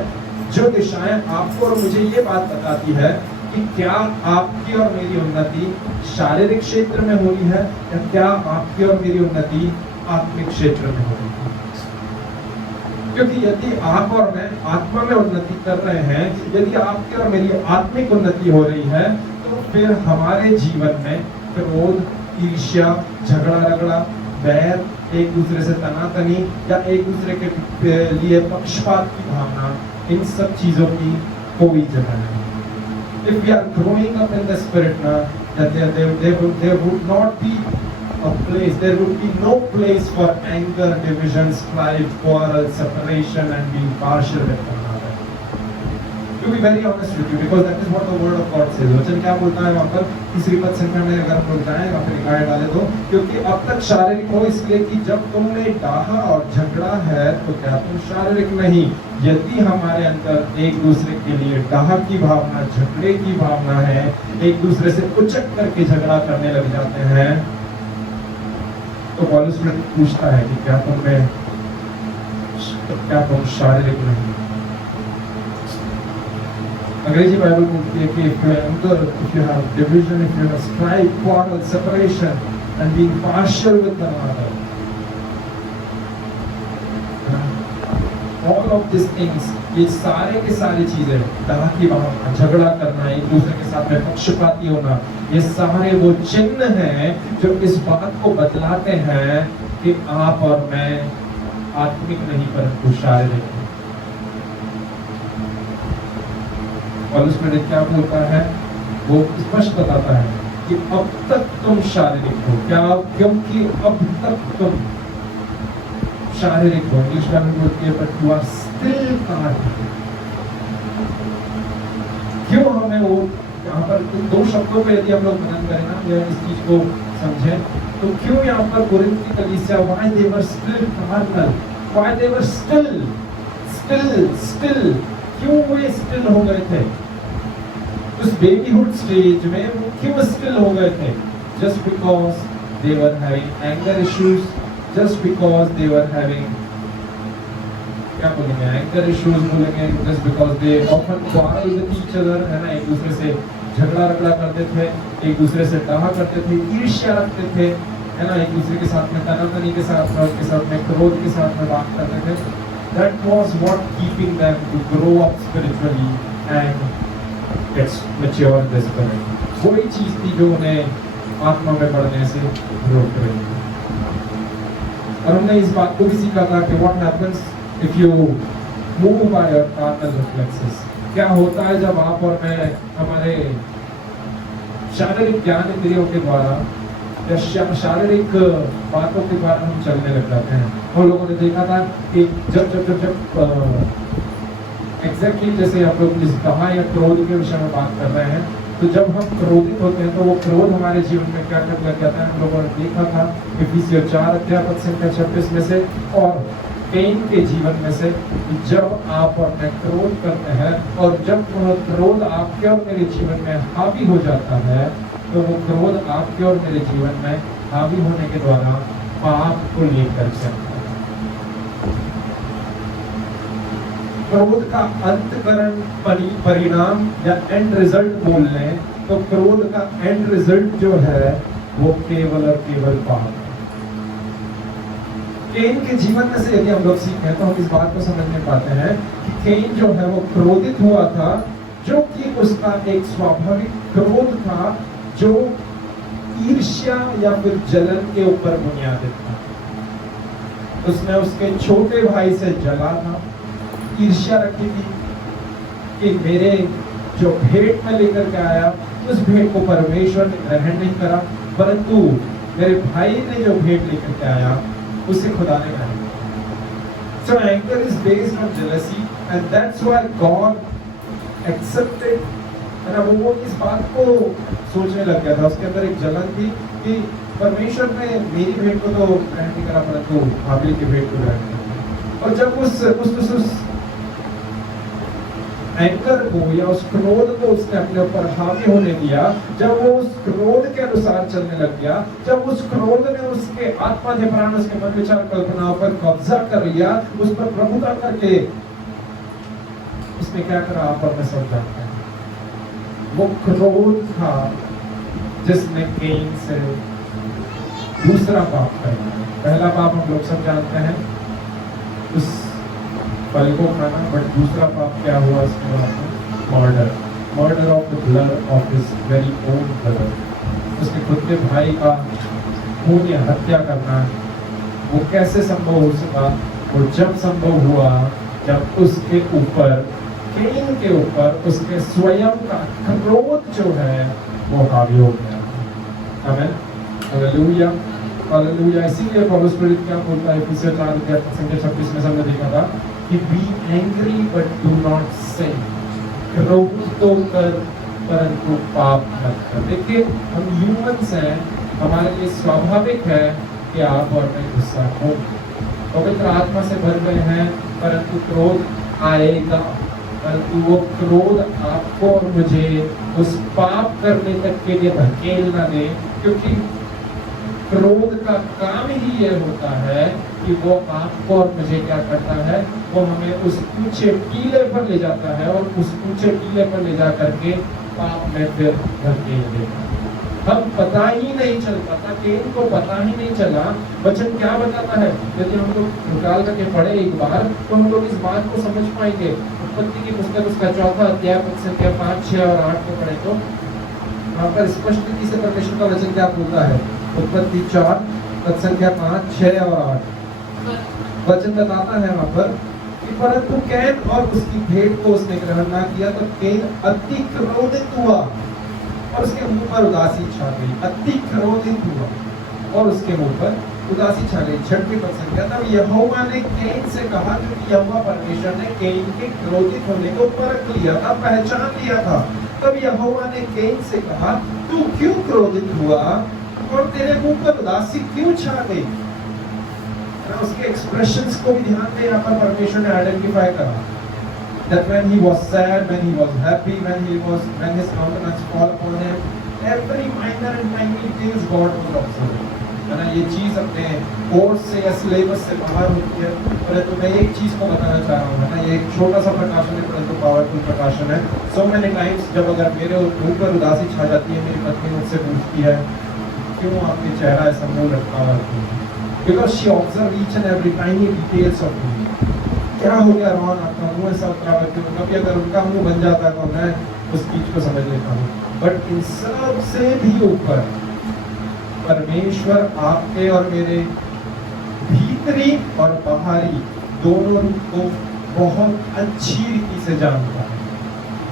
जो दिशाएं आपको और मुझे ये बात बताती है कि क्या आपकी और मेरी उन्नति शारीरिक क्षेत्र में हो रही है या क्या आपकी और मेरी उन्नति आत्मिक क्षेत्र में हो रही है। क्योंकि यदि आप और मैं आत्मा में उन्नति कर रहे हैं, यदि आपकी और मेरी आत्मिक उन्नति हो रही है, तो फिर हमारे जीवन में क्रोध, ईर्ष्या, झगड़ा रगड़ा, बैर, एक दूसरे से तनातनी या एक दूसरे के लिए पक्षपात की भावना, इन सब चीजों की कोई जगह नहीं। If we are growing up in the spirit now, that there would not be a place, there would be no place for anger, division, strife, quarrel, separation and being partial with one another. To be very honest with you, because that is what the word of God says. वचन क्या बोलता है वहाँ पर तीसरी पद संख्या में अगर हम लोग जाएं अपने निकाय डाले तो, क्योंकि अब तक शारीरिक हो इसलिए कि जब तुमने डाहा और झगड़ा है तो क्या तुम शारीरिक नहीं। यदि हमारे अंदर एक दूसरे के लिए डाह की भावना, झगड़े की भावना है, एक दूसरे से उचक करके झगड़ा करने लग जाते हैं, तो पौलुस पूछता है कि क्या तुम शारीरिक नहीं। अंग्रेजी बाइबल बोलती है कि if you have division, if you have strife, quarrel, separation and being partial with one another, all of these things, ये सारे के सारी चीजें, डाह की भावना, झगड़ा करना, एक दूसरे के साथ में पक्षपाती होना, ये सारे वो चिन्ह हैं जो इस बात को बतलाते हैं कि आप और मैं आत्मिक नहीं परंतु शारीरिक हैं। और उसमें क्या बोलता है, वो स्पष्ट बताता है कि अब तक तुम शारीरिक हो, क्या क्योंकि अब तक तुम शारीरिक हो। इंग्लिश में बोलती है but you are still carnal. क्यों हमें वो यहाँ पर दो शब्दों पे यदि हम लोग मनन करें ना, या इस चीज को समझें, तो क्यों यहाँ पर कोरिन्थ की कलीसिया why they were still carnal, why they were still क्यों वे स्टिल हो गए थे उस बेबीहुड स्टेज में, वो क्यों स्टिल हो गए थे? Just because they were having anger issues, just because they were having, क्या बोलेंगे, एंगर इश्यूज बोलेंगे, just because they often quarrel with each other, है ना, एक दूसरे से झगड़ा रगड़ा करते थे, एक दूसरे से डाह करते थे, ईर्ष्या रखते थे, है ना, एक दूसरे के साथ में तनातनी के साथ में क्रोध के साथ में बात करते थे। That was what keeping them to grow up spiritually and get mature in the spirit. कोई चीज थी जो उन्हें आत्मा में बढ़ने से रोक रही थी। और हमने इस बात को भी सीखा था कि what happens if you move by your carnal reflexes। क्या होता है जब आप और मैं हमारे शारीरिक ज्ञान इंद्रियों के द्वारा या शारीरिक बातों के द्वारा हम चलने लग जाते हैं। हम लोगों ने देखा था कि जब एग्जैक्टली जैसे हम लोग इस डाह या क्रोध के विषय में बात कर रहे हैं, तो जब हम क्रोधित होते हैं तो वो क्रोध हमारे जीवन में क्या करने लग जाता है। हम लोगों ने देखा था इफिसियों 4:26 में से और कैन के जीवन में से, जब आप और मैं क्रोध करते हैं और जब वह क्रोध आपके और मेरे जीवन में हावी हो जाता है, तो वो क्रोध आपके और मेरे जीवन में हावी होने के द्वारा पाप को लेकर चलता है। क्रोध का अंतकरण परिणाम या एंड रिजल्ट बोल लें तो क्रोध का एंड रिजल्ट जो है वो केवल और केवल पाप है। कैन के जीवन में से यदि हम लोग सीखें तो हम इस बात को समझ नहीं पाते हैं कि कैन जो है वो क्रोधित हुआ था, जो कि उसका एक स्वाभाविक क्रोध था जो ईर्ष्या या फिर जलन के ऊपर बुनियादित था। उसने उसके छोटे भाई से जला था, ईर्ष्या रखी थी कि मेरे जो भेंट में लेकर के आया उस भेंट को परमेश्वर ने ग्रहण नहीं करा, परंतु मेरे भाई ने जो भेंट लेकर के आया उसे खुदा ने ग्रहण किया। So anger is based on jealousy and that's why God accepted, है ना, वो इस बात को सोचने लग गया था, उसके अंदर एक जलन थी कि परमेश्वर ने मेरी भेंट को तो ग्रहण नहीं करा परंतु हाबिल की भेंट को ग्रहण किया। और जब उस एंगर को या उस क्रोध को उसने अपने ऊपर हावी होने दिया, जब वो उस क्रोध के अनुसार चलने लग गया, जब उस क्रोध ने उसके आत्मा के प्राण, उसके मन विचार कल्पनाओं पर कब्जा कर लिया, उस पर प्रभुता करके उसने क्या करा आप और मैं सब जानते हैं। वो क्रोध था जिसने कैन से दूसरा पाप किया। पहला पाप हम लोग सब जानते हैं, उस फल को खाना, बट दूसरा पाप क्या हुआ इसके बाद? Murder of the blood of his very own brother. उसके खुद के भाई का खून या हत्या करना, वो कैसे संभव हो सका? वो जब संभव हुआ जब उसके ऊपर, कैन के ऊपर उसके स्वयं का क्रोध जो है वो हावी हो गया। आमीन, हालेलुया, हालेलुया। इसीलिए पौलुस प्रेरित क्या बोलता है इफिसियों 4:26 में हमने देखा था कि be angry but do not sin, क्रोध तो कर परंतु पाप मत कर। देखिए हम ह्यूमंस हैं, हमारे लिए स्वाभाविक है कि आप और मैं गुस्सा हो, पवित्र आत्मा से भर गए हैं, परंतु क्रोध आएगा, परंतु वो क्रोध आपको और मुझे उस पाप करने तक के लिए धकेल ना दे, क्योंकि क्रोध का काम ही ये होता है कि वो आपको और मुझे क्या करता है, वो हमें उस ऊंचे टीले पर ले जाता है और उस ऊंचे टीले पर ले जा करके पाप में फिर धकेल देता है। हम पता ही नहीं चल पाता, कैन को पता ही नहीं चला वचन क्या बताता है। यदि हम लोग निकाल करके पढ़े एक बार तो हम लोग इस बात को समझ पाएंगे। उत्पत्ति की पुस्तक उसका 4 अध्याय 5, 6 और 8 को पढ़े तो वहाँ पर स्पष्ट रीति से परमेश्वर का वचन क्या बोलता है। उत्पत्ति 4 संख्या 5, 6 और 8 वचन बताता है वहाँ पर कि परंतु कैन और उसकी भेंट को उसने ग्रहण ना किया तो कैन अति क्रोधित हुआ और उसके मुंह पर उदासी छा गई। अति क्रोधित हुआ और उसके मुंह पर उदासी छा गई। 6वीं वचन क्या था, यहोवा ने कैन से कहा, क्योंकि यहोवा परमेश्वर ने कैन के क्रोधित होने को परख लिया था, पहचान लिया था। तब यहोवा ने कैन से कहा, तू क्यों क्रोधित हुआ और तेरे मुंह पर उदासी क्यों छा गई? उसके एक्सप्रेशंस को भी ध्यान दे, यहाँ पर परमेश्वर ने आइडेंटिफाई करा that when he was sad, when he was happy, when his countenance fall upon him, every minor and tiny details God was observing। है ना, ये चीज अपने कोर्स से या सिलेबस से बाहर होती है, परंतु मैं एक चीज को बताना चाह रहा हूँ, है ना, ये एक छोटा सा प्रकाशन है परंतु पावरफुल प्रकाशन है। So many times जब अगर मेरे मुंह पर उदासी छा जाती है, मेरी पत्नी मुझसे पूछती है क्यों आपके चेहरा ऐसा मुंह रखा हुआ है, because she observed each and every tiny details of me। क्या हो गया रोहन, आपका मुंह ऐसा उतरा हुआ क्यों? कभी अगर उनका मुंह बन जाता है तो मैं उस चीज को समझ लेता हूँ। बट इन सब से भी ऊपर परमेश्वर आपके और मेरे भीतरी और बाहरी दोनों रूप को बहुत अच्छी रीति से जानता है।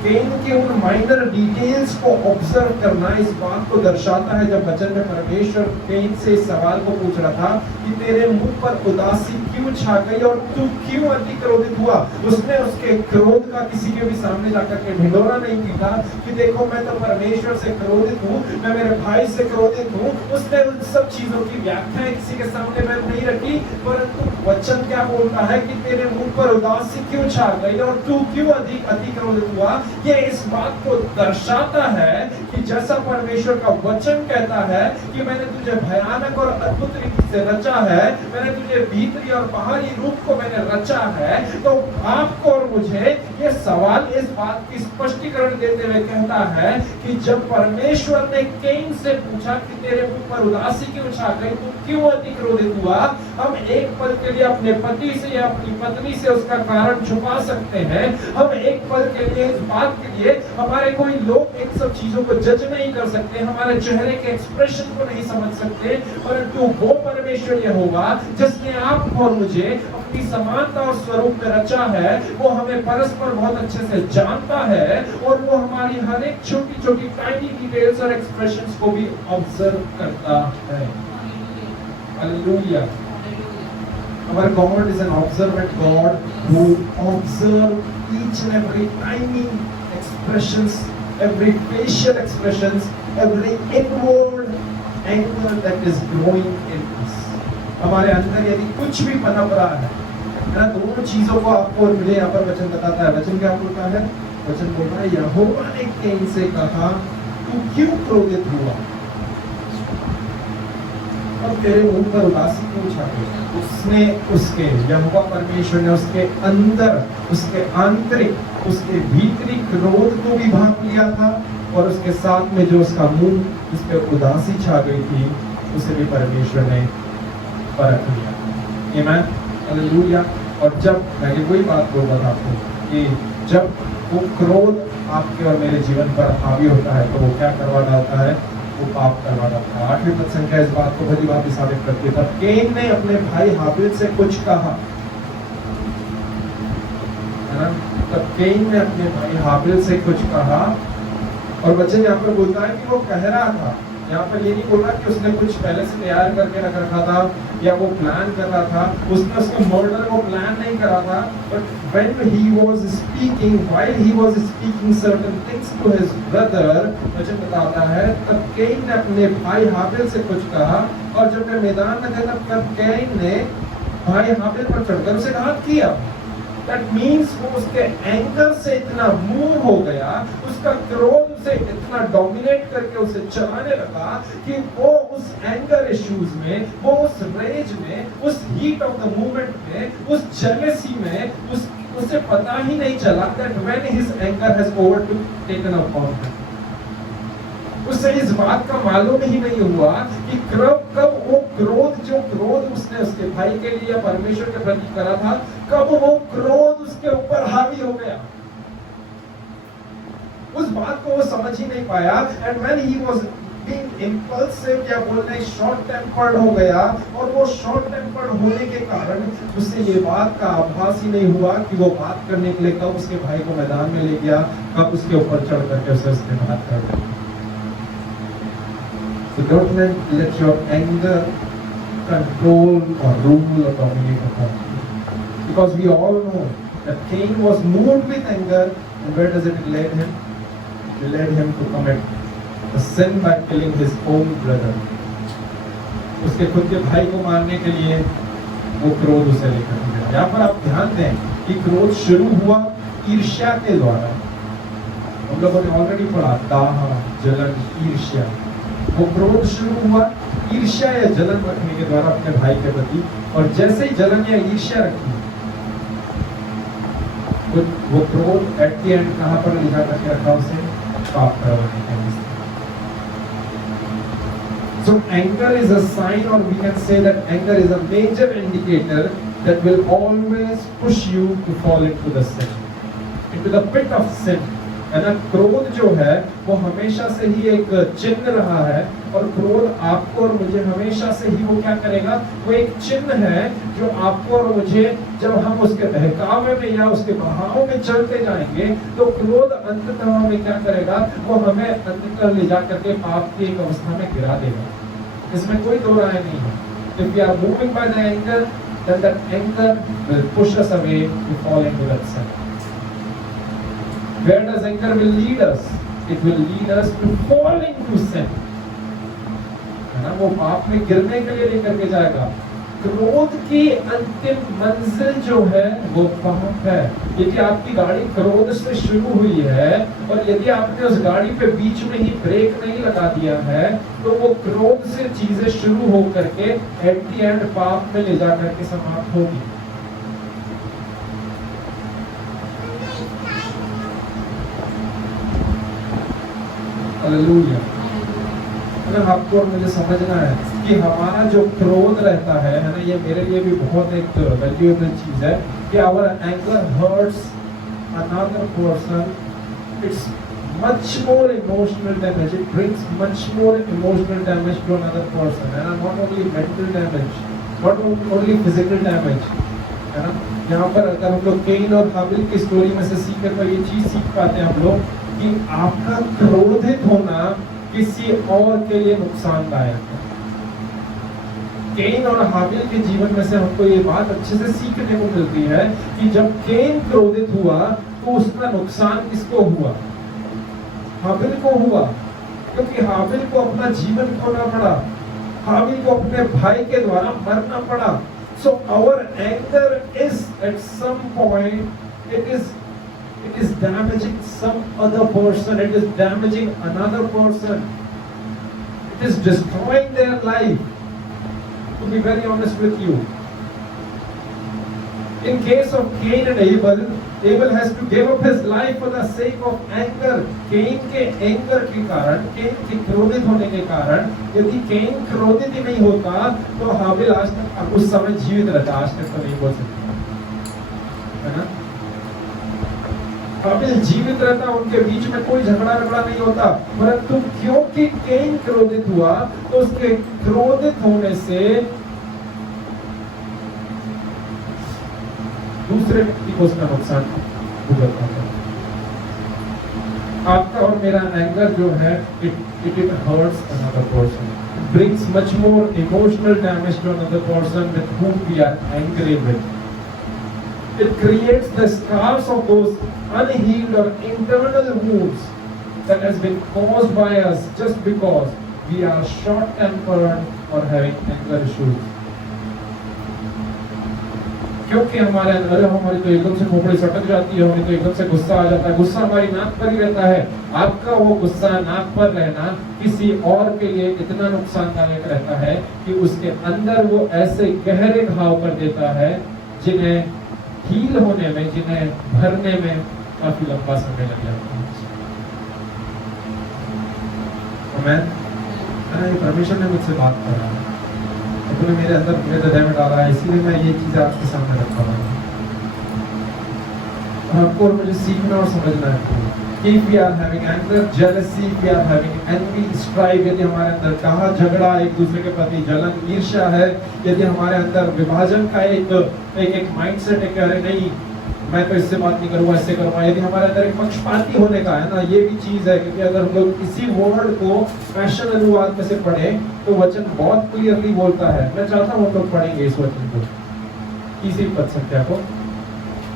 कैन के उन माइनर डिटेल्स को ऑब्जर्व करना इस बात को दर्शाता है, जब वचन में परमेश्वर कैन से इस सवाल को पूछ रहा था कि तेरे मुंह पर उदासी क्यों छा गई और तू क्यों अति क्रोधित हुआ। उसने उसके क्रोध का किसी के भी सामने जाकर के ढिंढोरा नहीं पीटा कि देखो मैं तो परमेश्वर से क्रोधित हूँ, मैं मेरे भाई से क्रोधित हूँ। उसने उन सब चीजों की व्याख्या किसी के सामने मैं नहीं रखी, परंतु वचन क्या बोलता है कि तेरे मुंह पर उदासी क्यों छा गई और तू क्यों अति क्रोधित हुआ। ये इस बात को दर्शाता है कि जैसा परमेश्वर का वचन कहता है कि मैंने तुझे भयानक और अद्भुत रीति से रचा है, मैंने तुझे भीतरी और बाहरी रूप को मैंने रचा है, तो आपको और मुझे ये सवाल इस बात की स्पष्टीकरण देते हुए कहता है कि जब परमेश्वर ने कैन से पूछा कि तेरे मुंह पर उदासी क्यों छा गई, तू क्यों अति क्रोधित हुआ, हम एक पल के लिए अपने पति से या अपनी पत्नी से उसका कारण छुपा सकते हैं। हम एक पल के लिए इस बात बात के लिए हमारे कोई लोग इन सब चीजों को जज नहीं कर सकते, हमारे चेहरे के एक्सप्रेशन को नहीं समझ सकते, परंतु वो परमेश्वर यहोवा जिसने आपको और मुझे अपनी समानता और स्वरूप में रचा है, वो हमें परस्पर बहुत अच्छे से जानता है और वो हमारी हर एक छोटी छोटी टाइनी डिटेल्स और एक्सप्रेशंस को भी ऑब्जर्व करता है। Hallelujah. Our God is an observant God who observes each and every tiny expressions, every facial expressions, every inward anger that is growing in us. हमारे अंदर यदि कुछ भी पनप रहा है ना, दोनों चीजों को आपको और मुझे यहाँ पर वचन बताता है। वचन क्या बोलता है? वचन बोलता है यहोवा ने कैन से कहा, तू क्यों क्रोधित हुआ और तेरे मुंह पर उदासी क्यों छा गई? उसने उसके यहोवा परमेश्वर ने उसके अंदर, उसके आंतरिक, उसके भीतरी क्रोध को भी भांप लिया था और उसके साथ में जो उसका मुंह, उस पर उदासी छा गई थी, उसे भी परमेश्वर ने परख लिया। आमीन, हालेलुया। और जब मैं वही बात बोल रहा था आपको कि जब वो क्रोध आपके और मेरे जीवन पर हावी होता है तो वो क्या करवा डालता है? वो पाप करवा डालता है। 8वीं पद संख्या इस बात को भली भांति साबित करती है। तब कैन ने अपने भाई हाबिल से कुछ कहा, है ना? तब कैन ने अपने भाई हाबिल से कुछ कहा और वचन यहाँ पर बोलता है कि वो कह रहा था। यहाँ पर ये नहीं बोल रहा कि उसने कुछ पहले से तैयार करके रख रखा था या वो प्लान कर रहा था, उसने उसको मर्डर को प्लान नहीं करा था, but when he was speaking, while he was speaking certain things to his brother, वचन बताता है तब कैन ने अपने भाई हाबिल से कुछ कहा और जब वे मैदान में थे तब कैन ने भाई हाबिल पर चढ़कर उसे घात किया। That means वो उसके एंगर से इतना मूव हो गया, उसका क्रोध उसे इतना डोमिनेट करके उसे चलाने लगा कि वो उस एंगर इश्यूज में, वो उस रेज में, उस हीट ऑफ द मूवमेंट में, उस जेलेसी में, उसे पता ही नहीं चला that when his anger has overtaken upon him, उसे इस बात का मालूम ही नहीं हुआ कि कब वो क्रोध उसने उसके भाई के लिए परमेश्वर के प्रति करा था, कब वो क्रोध उसके ऊपर हावी हो गया। उस बात को वो समझ ही नहीं पाया। And when he was being impulsive या बोलने शॉर्ट टेम्पर्ड हो गया, और वो शॉर्ट टेम्पर्ड होने के कारण उससे ये बात का आभास ही नहीं हुआ कि वो बात करने के लिए कब उसके भाई को मैदान में ले गया, कब उसके ऊपर चढ़ करके उसने बात कर दी। So don't let your anger control or rule or dominate upon you. Because we all know that Cain was moved with anger, and where does it lead him? It led him to commit a sin by killing his own brother. उसके खुद के भाई को मारने के लिए वो क्रोध उसे लेकर गया। यहाँ पर आप ध्यान दें कि क्रोध शुरू हुआ ईर्ष्या के द्वारा। हम लोगों ने ऑलरेडी पढ़ा दाह, जलन, ईर्ष्या। वो क्रोध शुरू हुआ ईर्ष्या या जलन रखने के द्वारा अपने भाई के प्रति, और जैसे ही जलन या ईर्ष्या रखी तो वो क्रोध एट द एंड कहां पर ले जाकर के रखा? उसे पाप करवाने के लिए। So anger is a sign, or we can say that anger is a major indicator that will always push you to fall into the sin, into the pit of sin. है ना? क्रोध जो है वो हमेशा से ही एक चिन्ह रहा है, और क्रोध आपको और मुझे हमेशा से ही वो क्या करेगा? वो एक चिन्ह है जो आपको और मुझे, जब हम उसके बहकावे में या उसके बहाव में चलते जाएंगे, तो क्रोध अंततः हमें क्या करेगा? वो हमें अंततः ले जा करके पाप की एक अवस्था में गिरा देगा। इसमें कोई दो राय नहीं है। If we are moving by the anger, then that anger will push us away to fall into that sin. Where does anger will lead us? It will lead us to falling to sin. है ना? वो पाप में गिरने के लिए लेकर के जाएगा। क्रोध की अंतिम मंजिल जो है वो पाप है। यदि आपकी गाड़ी क्रोध से शुरू हुई है और यदि आपने उस गाड़ी पे बीच में ही ब्रेक नहीं लगा दिया है, तो वो क्रोध से चीजें शुरू हो करके एट द एंड पाप में ले जा करके समाप्त होगी। हालेलुया। अगर आपको और मुझे समझना है कि हमारा जो क्रोध रहता है ना, ये मेरे लिए भी बहुत एक वैल्यूएबल चीज है कि our anger hurts another person it's much more emotional damage. It brings much more emotional damage to another person, and not only mental damage, not only physical damage, है ना। यहाँ पर अगर हम लोग केन और हाबिल की स्टोरी में से सीखकर तो ये चीज सीख पाते हैं हम लोग कि आपका क्रोधित होना किसी और के लिए नुकसानदायक है। केन और हाबिल के जीवन में से हमको ये बात अच्छे से सीखने को मिलती है कि जब केन क्रोधित हुआ तो उसका नुकसान किसको हुआ? हाबिल को हुआ, क्योंकि हाबिल को अपना जीवन खोना पड़ा, हाबिल को अपने भाई के द्वारा मरना पड़ा। So our anger is at some point it is damaging some other person, it is damaging another person, it is destroying their life. To be very honest with you, in case of Cain and Abel has to give up his life for the sake of anger. Cain के anger के कारण, Cain के क्रोधित होने के कारण, यदि Cain क्रोधित ही नहीं होता तो हाबिल आज तक उस समय जीवित रहता, आज तक तो नहीं बोल सकता, है ना। हाबिल जीवित रहता, उनके बीच में कोई झगड़ा नहीं होता, परंतु क्योंकि केन क्रोधित हुआ तो उसके क्रोधित होने से दूसरे व्यक्ति को उसका नुकसान भुगतना पड़ा। आपका और मेरा एंगर जो है it hurts another person, it brings much more emotional damage to another person with whom we are angry with. It creates the scars of those unhealed or internal wounds that has been caused by us just because we are short-tempered or having anger issues. क्योंकि हमारे अंदर हमारी तो एकदम से खोपड़ी सटक जाती है, हमें तो एकदम से गुस्सा आ जाता है, गुस्सा हमारी नाक पर ही रहता है। आपका वो गुस्सा नाक पर रहना किसी और के लिए इतना नुकसानदायक रहता है कि उसके अंदर वो ऐसे गहरे घाव कर देता है जिन्हें हील होने में, जिन्हें भरने में काफी लंबा समय लग जाता है। आमेन। परमेश्वर ने मुझसे बात कर रहा है, अपने मेरे अंदर मेरे हृदय में डाला है, इसीलिए मैं ये चीजें आपके सामने रखा हूँ। आपको और मुझे सीखना और समझना है कि if we are having anger, jealousy, if we are having envy, strife, यदि हमारे अंदर कहा झगड़ा, एक दूसरे के प्रति जलन, ईर्ष्या है, यदि हमारे अंदर विभाजन का एक माइंडसेट है कि अरे नहीं मैं तो इससे बात नहीं करूँगा, इससे करूँगा, यदि हमारे अंदर एक पक्षपाती होने का है ना, ये भी चीज है। क्योंकि अगर हम लोग इसी वर्ड को पैशन अनुवाद में से पढ़ें तो वचन बहुत क्लियरली बोलता है। मैं चाहता हूँ हम लोग पढ़ेंगे इस वचन को, इसी पद संख्या को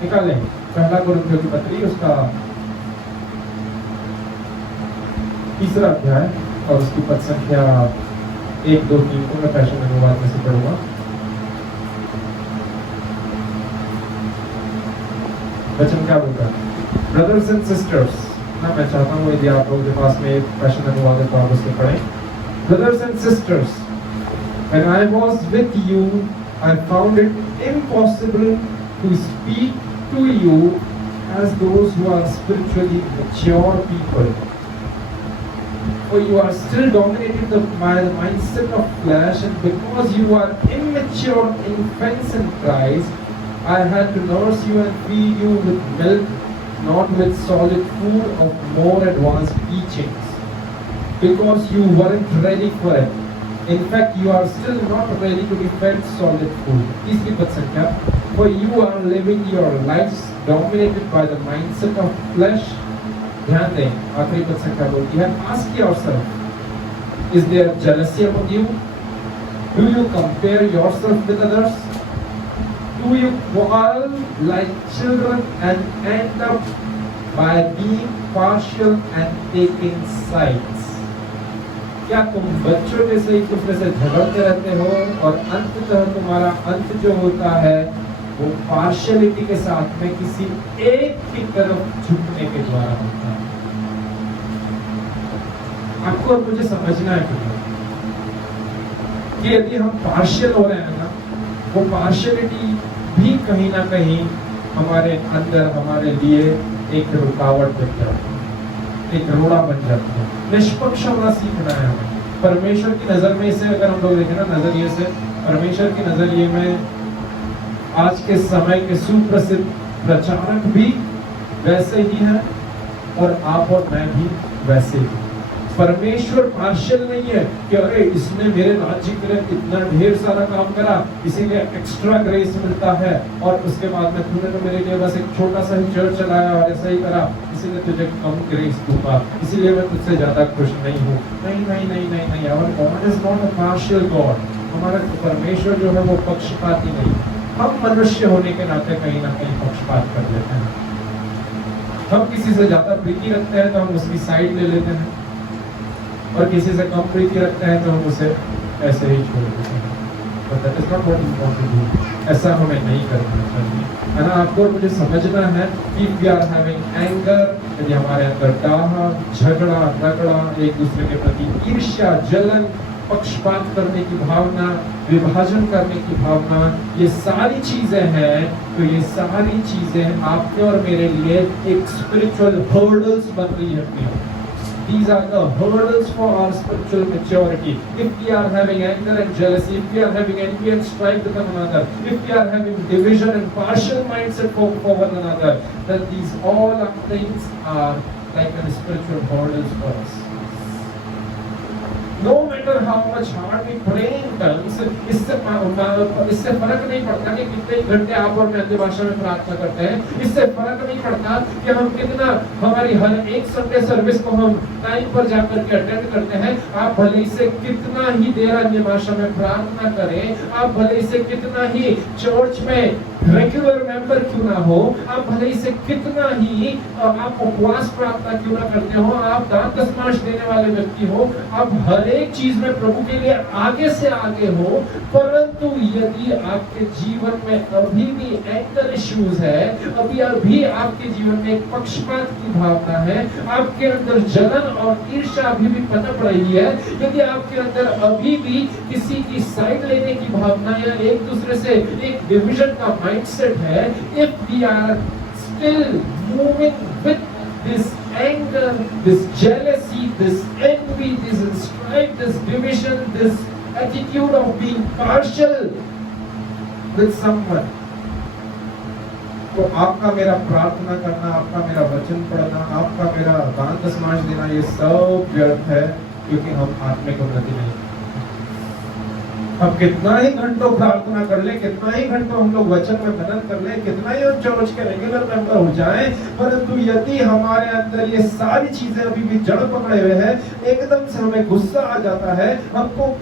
निकालें, पहला कोरिन्थियों की पत्री उसका 3 अध्याय और उसकी पद संख्या 1, 2, 3 को मैं पैशन अनुवाद में से पढ़ूंगा। वचन क्या बोलता है? ब्रदर्स एंड सिस्टर्स, ना मैं चाहता हूँ यदि आप लोगों के पास में पैशन अनुवाद है तो आप उसको पढ़ें। Brothers and sisters, when I was with you, I found it impossible to speak to you as those who are spiritually mature people. For you are still dominated by the mindset of flesh, and because you are immature infants in Christ, I had to nurse you and feed you with milk, not with solid food of more advanced teachings, because you weren't ready for it. In fact, you are still not ready to be fed solid food. तीसरी पद संख्या, for you are living your lives dominated by the mindset of flesh. ध्यान दें, आखिरी पद संख्या बोलती है, ask yourself, is there jealousy among you? Do you compare yourself with others? Do you quarrel like children and end up by being partial and taking sides? क्या तुम बच्चों जैसे एक दूसरे से झगड़ते रहते हो और अंततः तुम्हारा अंत जो होता है वो पार्शियलिटी के साथ में किसी एक की तरफ झुकने के द्वारा होता है? आपको और मुझे समझना है कि यदि हम पार्शियल हो रहे हैं ना, वो पार्शियलिटी भी कहीं ना कहीं हमारे अंदर हमारे लिए एक रुकावट बन जाती है, एक रोड़ा बन जाती है। निष्पक्ष होना सीखना है हमें परमेश्वर की नजर में। इसे अगर हम लोग देखें ना नजरिए से, परमेश्वर के नजरिए में आज के समय के सुप्रसिद्ध प्रचारक भी वैसे ही हैं और आप और मैं भी वैसे ही। परमेश्वर पार्शियल नहीं है कि अरे इसने मेरे राज्य के लिए इतना ढेर सारा काम करा इसीलिए एक्स्ट्रा ग्रेस मिलता है, और उसके बाद में तूने तो मेरे लिए बस एक छोटा सा ही चर्च चलाया और ऐसा ही करा इसीलिए तुझे कम ग्रेस दूंगा, इसीलिए मैं तुझसे ज्यादा खुश नहीं हूँ। नहीं नहीं नहीं नहीं नहीं, our God is not a partial God. हमारा परमेश्वर जो है वो पक्षपाती नहीं। हम मनुष्य होने के नाते कहीं ना कहीं पक्षपात कर लेते हैं। हम किसी से ज्यादा प्रीति रखते हैं तो हम उसकी साइड ले लेते हैं, और किसी से कम प्रीति रखते हैं तो हम उसे ऐसे ही छोड़ देते हैं। But that is not what we want to do. ऐसा हमें नहीं करना चाहिए, है ना। आपको मुझे समझना है कि we are having anger, यदि हमारे अंदर डाह, झगड़ा, रगड़ा, एक दूसरे के प्रति ईर्ष्या, जलन, पक्षपात करने की भावना, विभाजन करने की भावना, ये सारी चीजें हैं, तो ये सारी चीजें आपके और मेरे लिए एक स्पिरिचुअल हर्डल्स बन रही है। These are the hurdles for our spiritual maturity. If we are having anger and jealousy, if we are having envy and strife with one another, if we are having division and partial mindset for one another, then these all things are like a spiritual hurdles for us. No matter how much hard we pray in tongues, इससे फर्क नहीं पड़ता कि कितने घंटे आप और मैं अन्य भाषा में प्रार्थना करते हैं। इससे फर्क नहीं पड़ता कि हम कितना, हमारी हर एक संडे सर्विस को हम टाइम पर जाकर के अटेंड करते हैं। आप भले से कितना ही देर अन्य भाषा में प्रार्थना करें, आप भले से कितना ही चर्च में रेगुलर मेंबर क्यों ना हो, आप भले से कितना ही आप उपवास प्रार्थना क्यों ना करते हो, आप दान दशमांश देने वाले व्यक्ति हो, आप हर एक चीज में प्रभु के लिए आगे से आगे हो, परंतु यदि आपके जीवन में अभी भी एंगर इश्यूज है, अभी आपके जीवन में एक पक्षपात की भावना है, आपके अंदर जलन और ईर्ष्या अभी भी पनप रही है, यदि आपके अंदर अभी भी किसी की साइड लेने की भावना या एक दूसरे से एक डिवीजन का माइंडसेट है, if we are still moving with this anger, this jealousy, this envy, this strife, this division, this attitude of being partial with someone, तो आपका मेरा प्रार्थना करना, आपका मेरा वचन पढ़ना, आपका मेरा दान दशमांश देना, ये सब व्यर्थ है, क्योंकि हम आत्मिक उन्नति नहीं। हम कितना ही घंटों प्रार्थना कर ले, कितना ही घंटों हम लोग वचन में मनन कर ले, कितना ही हम चर्च के रेगुलर मेंबर हो जाएं, परंतु यदि हमारे अंदर ये सारी चीजें अभी भी जड़ पकड़े हुए हैं, एकदम से हमें गुस्सा आ जाता है, हमको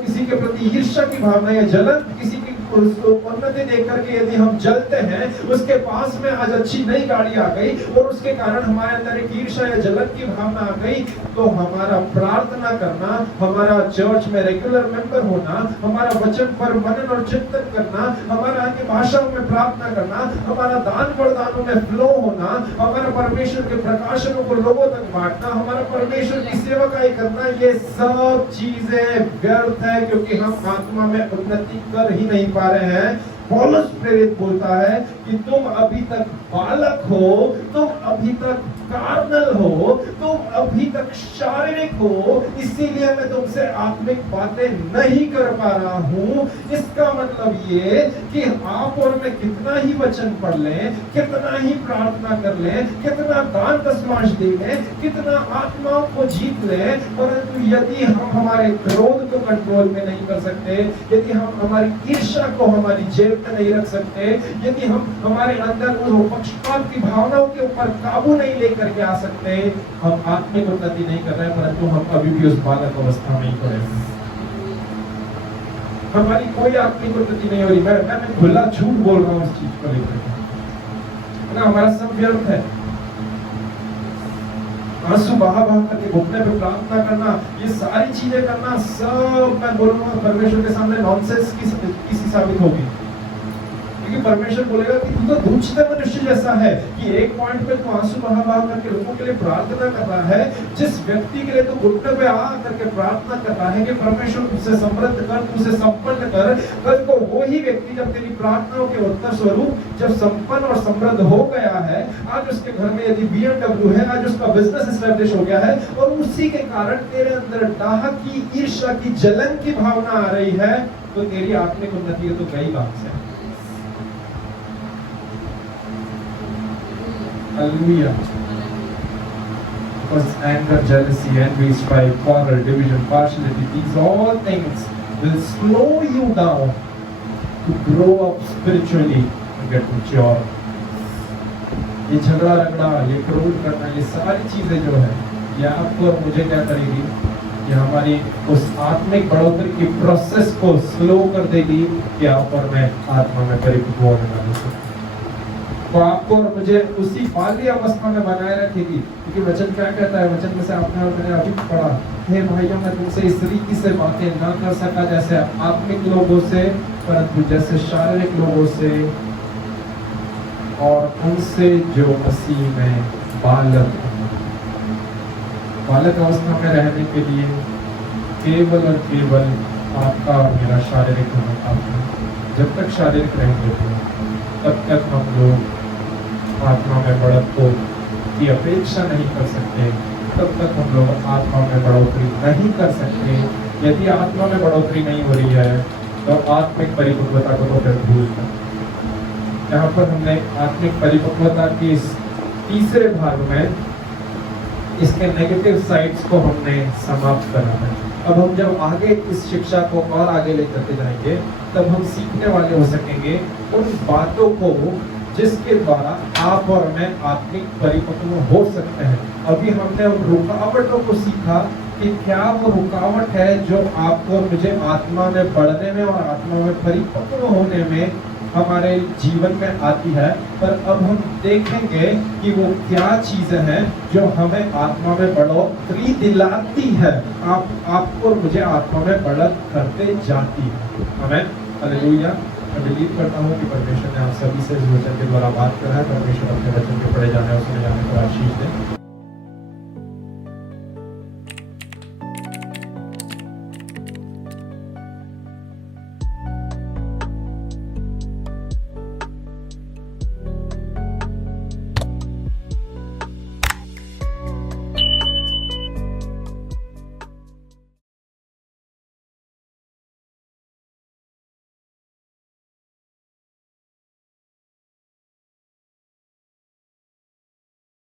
किसी के प्रति ईर्ष्या की भावना या जलन, किसी की उन्नति देख करके यदि हम जलते हैं, उसके पास में आज अच्छी नई गाड़ी आ गई और उसके कारण हमारे अंदर एक ईर्ष्या या जलन की भावना आ गई, तो हमारा प्रार्थना करना, हमारा चर्च में रेगुलर मेंबर होना, हमारा वचन पर मनन और चिंतन करना, हमारा अन्य भाषाओं में प्रार्थना करना, हमारा दान वरदानों में फ्लो होना, हमारा परमेश्वर के प्रकाशनों को लोगों तक बांटना, हमारा परमेश्वर की सेवकाई करना, ये सब चीजें व्यर्थ है, क्योंकि हम आत्मा में उन्नति कर ही नहीं पा रहे हैं। पौलुस प्रेरित बोलता है कि तुम अभी तक बालक हो, तुम अभी तक कार्नल हो, तुम अभी तक शारीरिक हो, इसीलिए मैं तुमसे आत्मिक बातें नहीं कर पा रहा हूं। इसका मतलब ये कि आप और मैं कितना ही वचन पढ़ लें, कितना ही प्रार्थना कर लें, कितना दान दशमांश दे लें, कितना आत्माओं को जीत लें, परंतु यदि हम हमारे क्रोध को कंट्रोल में नहीं कर सकते, यदि हम हमारी ईर्ष्या को हमारी जेब में नहीं रख सकते, यदि हम हमारे अंदर उन पक्षपात की भावनाओं के ऊपर काबू नहीं लेकर के आ सकते, हम आत्मिक उन्नति नहीं कर रहे हैं, परंतु हम अभी भी उस बालक अवस्था में ही पड़े हैं। हमारी कोई आत्मिक उन्नति नहीं हो रही। मैं खुला झूठ बोल रहा हूँ इस चीज को लेकर, हमारा सब व्यर्थ है। आंसू बहा करके घुटने पे प्रार्थना करना, ये सारी चीजें करना, सब मैं बोलूंगा परमेश्वर के सामने नॉनसेंस की साबित होगी। क्योंकि परमेश्वर बोलेगा कि तू तो दूषित मनुष्य जैसा है कि एक पॉइंट पे तू आंसू बहा करके लोगों के लिए प्रार्थना कर रहा है, जिस व्यक्ति के लिए तू घुटने पे आ करके प्रार्थना कर रहा है कि परमेश्वर तुझसे समृद्ध कर, तुझसे संपन्न कर, कल को वो ही व्यक्ति जब तेरी प्रार्थनाओं के उत्तर स्वरूप जब संपन्न और समृद्ध हो गया है, आज उसके घर में यदि BMW है, आज उसका बिजनेस एस्टैब्लिश हो गया है, और उसी के कारण तेरे अंदर डाह की, ईर्ष्या की, जलन की भावना आ रही है, तो तेरी आत्मिक उन्नति तो गई बात से। Hallelujah. Because anger, jealousy, envy, strife, quarrel, division, partiality, these all things will slow you down to grow up spiritually and get mature. ये झगड़ा रगड़ा, ये क्रोध करना, ये सारी चीजें जो है, ये आपको और मुझे क्या करेगी? ये हमारी उस आत्मिक बढ़ोतरी की प्रोसेस को स्लो कर देगी कि आप और मैं आत्मा में परिपक्व होने वाले हैं। तो आपको और मुझे उसी बाल्य अवस्था में बनाए रखेगी, क्योंकि वचन क्या कहता है? वचन में से आपने और मैंने अभी पढ़ा, हे भाइयों, मैं तुमसे इस रीति से बातें ना कर सका जैसे आत्मिक लोगों से, परंतु जैसे शारीरिक लोगों से, और उनसे जो मसीह में बालक अवस्था में रहने के लिए केवल और केवल आपका और मेरा शारीरिक होना काफी है। जब तक शारीरिक रहेंगे तब तक हम लोग आत्मा में बढ़ोतरी की अपेक्षा नहीं कर सकते, तब तक हम लोग आत्मा में बढ़ोतरी नहीं कर सकते। यदि आत्मा में बढ़ोतरी नहीं हो रही है तो आत्मिक परिपक्वता को तो फिर भूल कर। यहाँ पर हमने आत्मिक परिपक्वता के इस तीसरे भाग में इसके नेगेटिव साइड्स को हमने समाप्त करा है। अब हम जब आगे इस शिक्षा को और आगे लेकर के जाएंगे तब हम सीखने वाले हो सकेंगे उन बातों को जिसके द्वारा आप और मैं आत्मिक परिपक्व हो सकते हैं। अभी हमने उन रुकावटों को सीखा कि क्या वो रुकावट है जो आपको और मुझे आत्मा में बढ़ने में और आत्मा में परिपक्व होने में हमारे जीवन में आती है। पर अब हम देखेंगे कि वो क्या चीजें हैं जो हमें आत्मा में बढ़ोतरी दिलाती है, आपको और मुझे आत्मा में बढ़त करते जाती है। आमीन, हालेलुया। मैं बिलीव करता हूँ कि परमेश्वर ने आप सभी से इस वचन के द्वारा बात करा है। परमेश्वर अपने वचन के पढ़े जाने और सुने जाने को आशीष दे।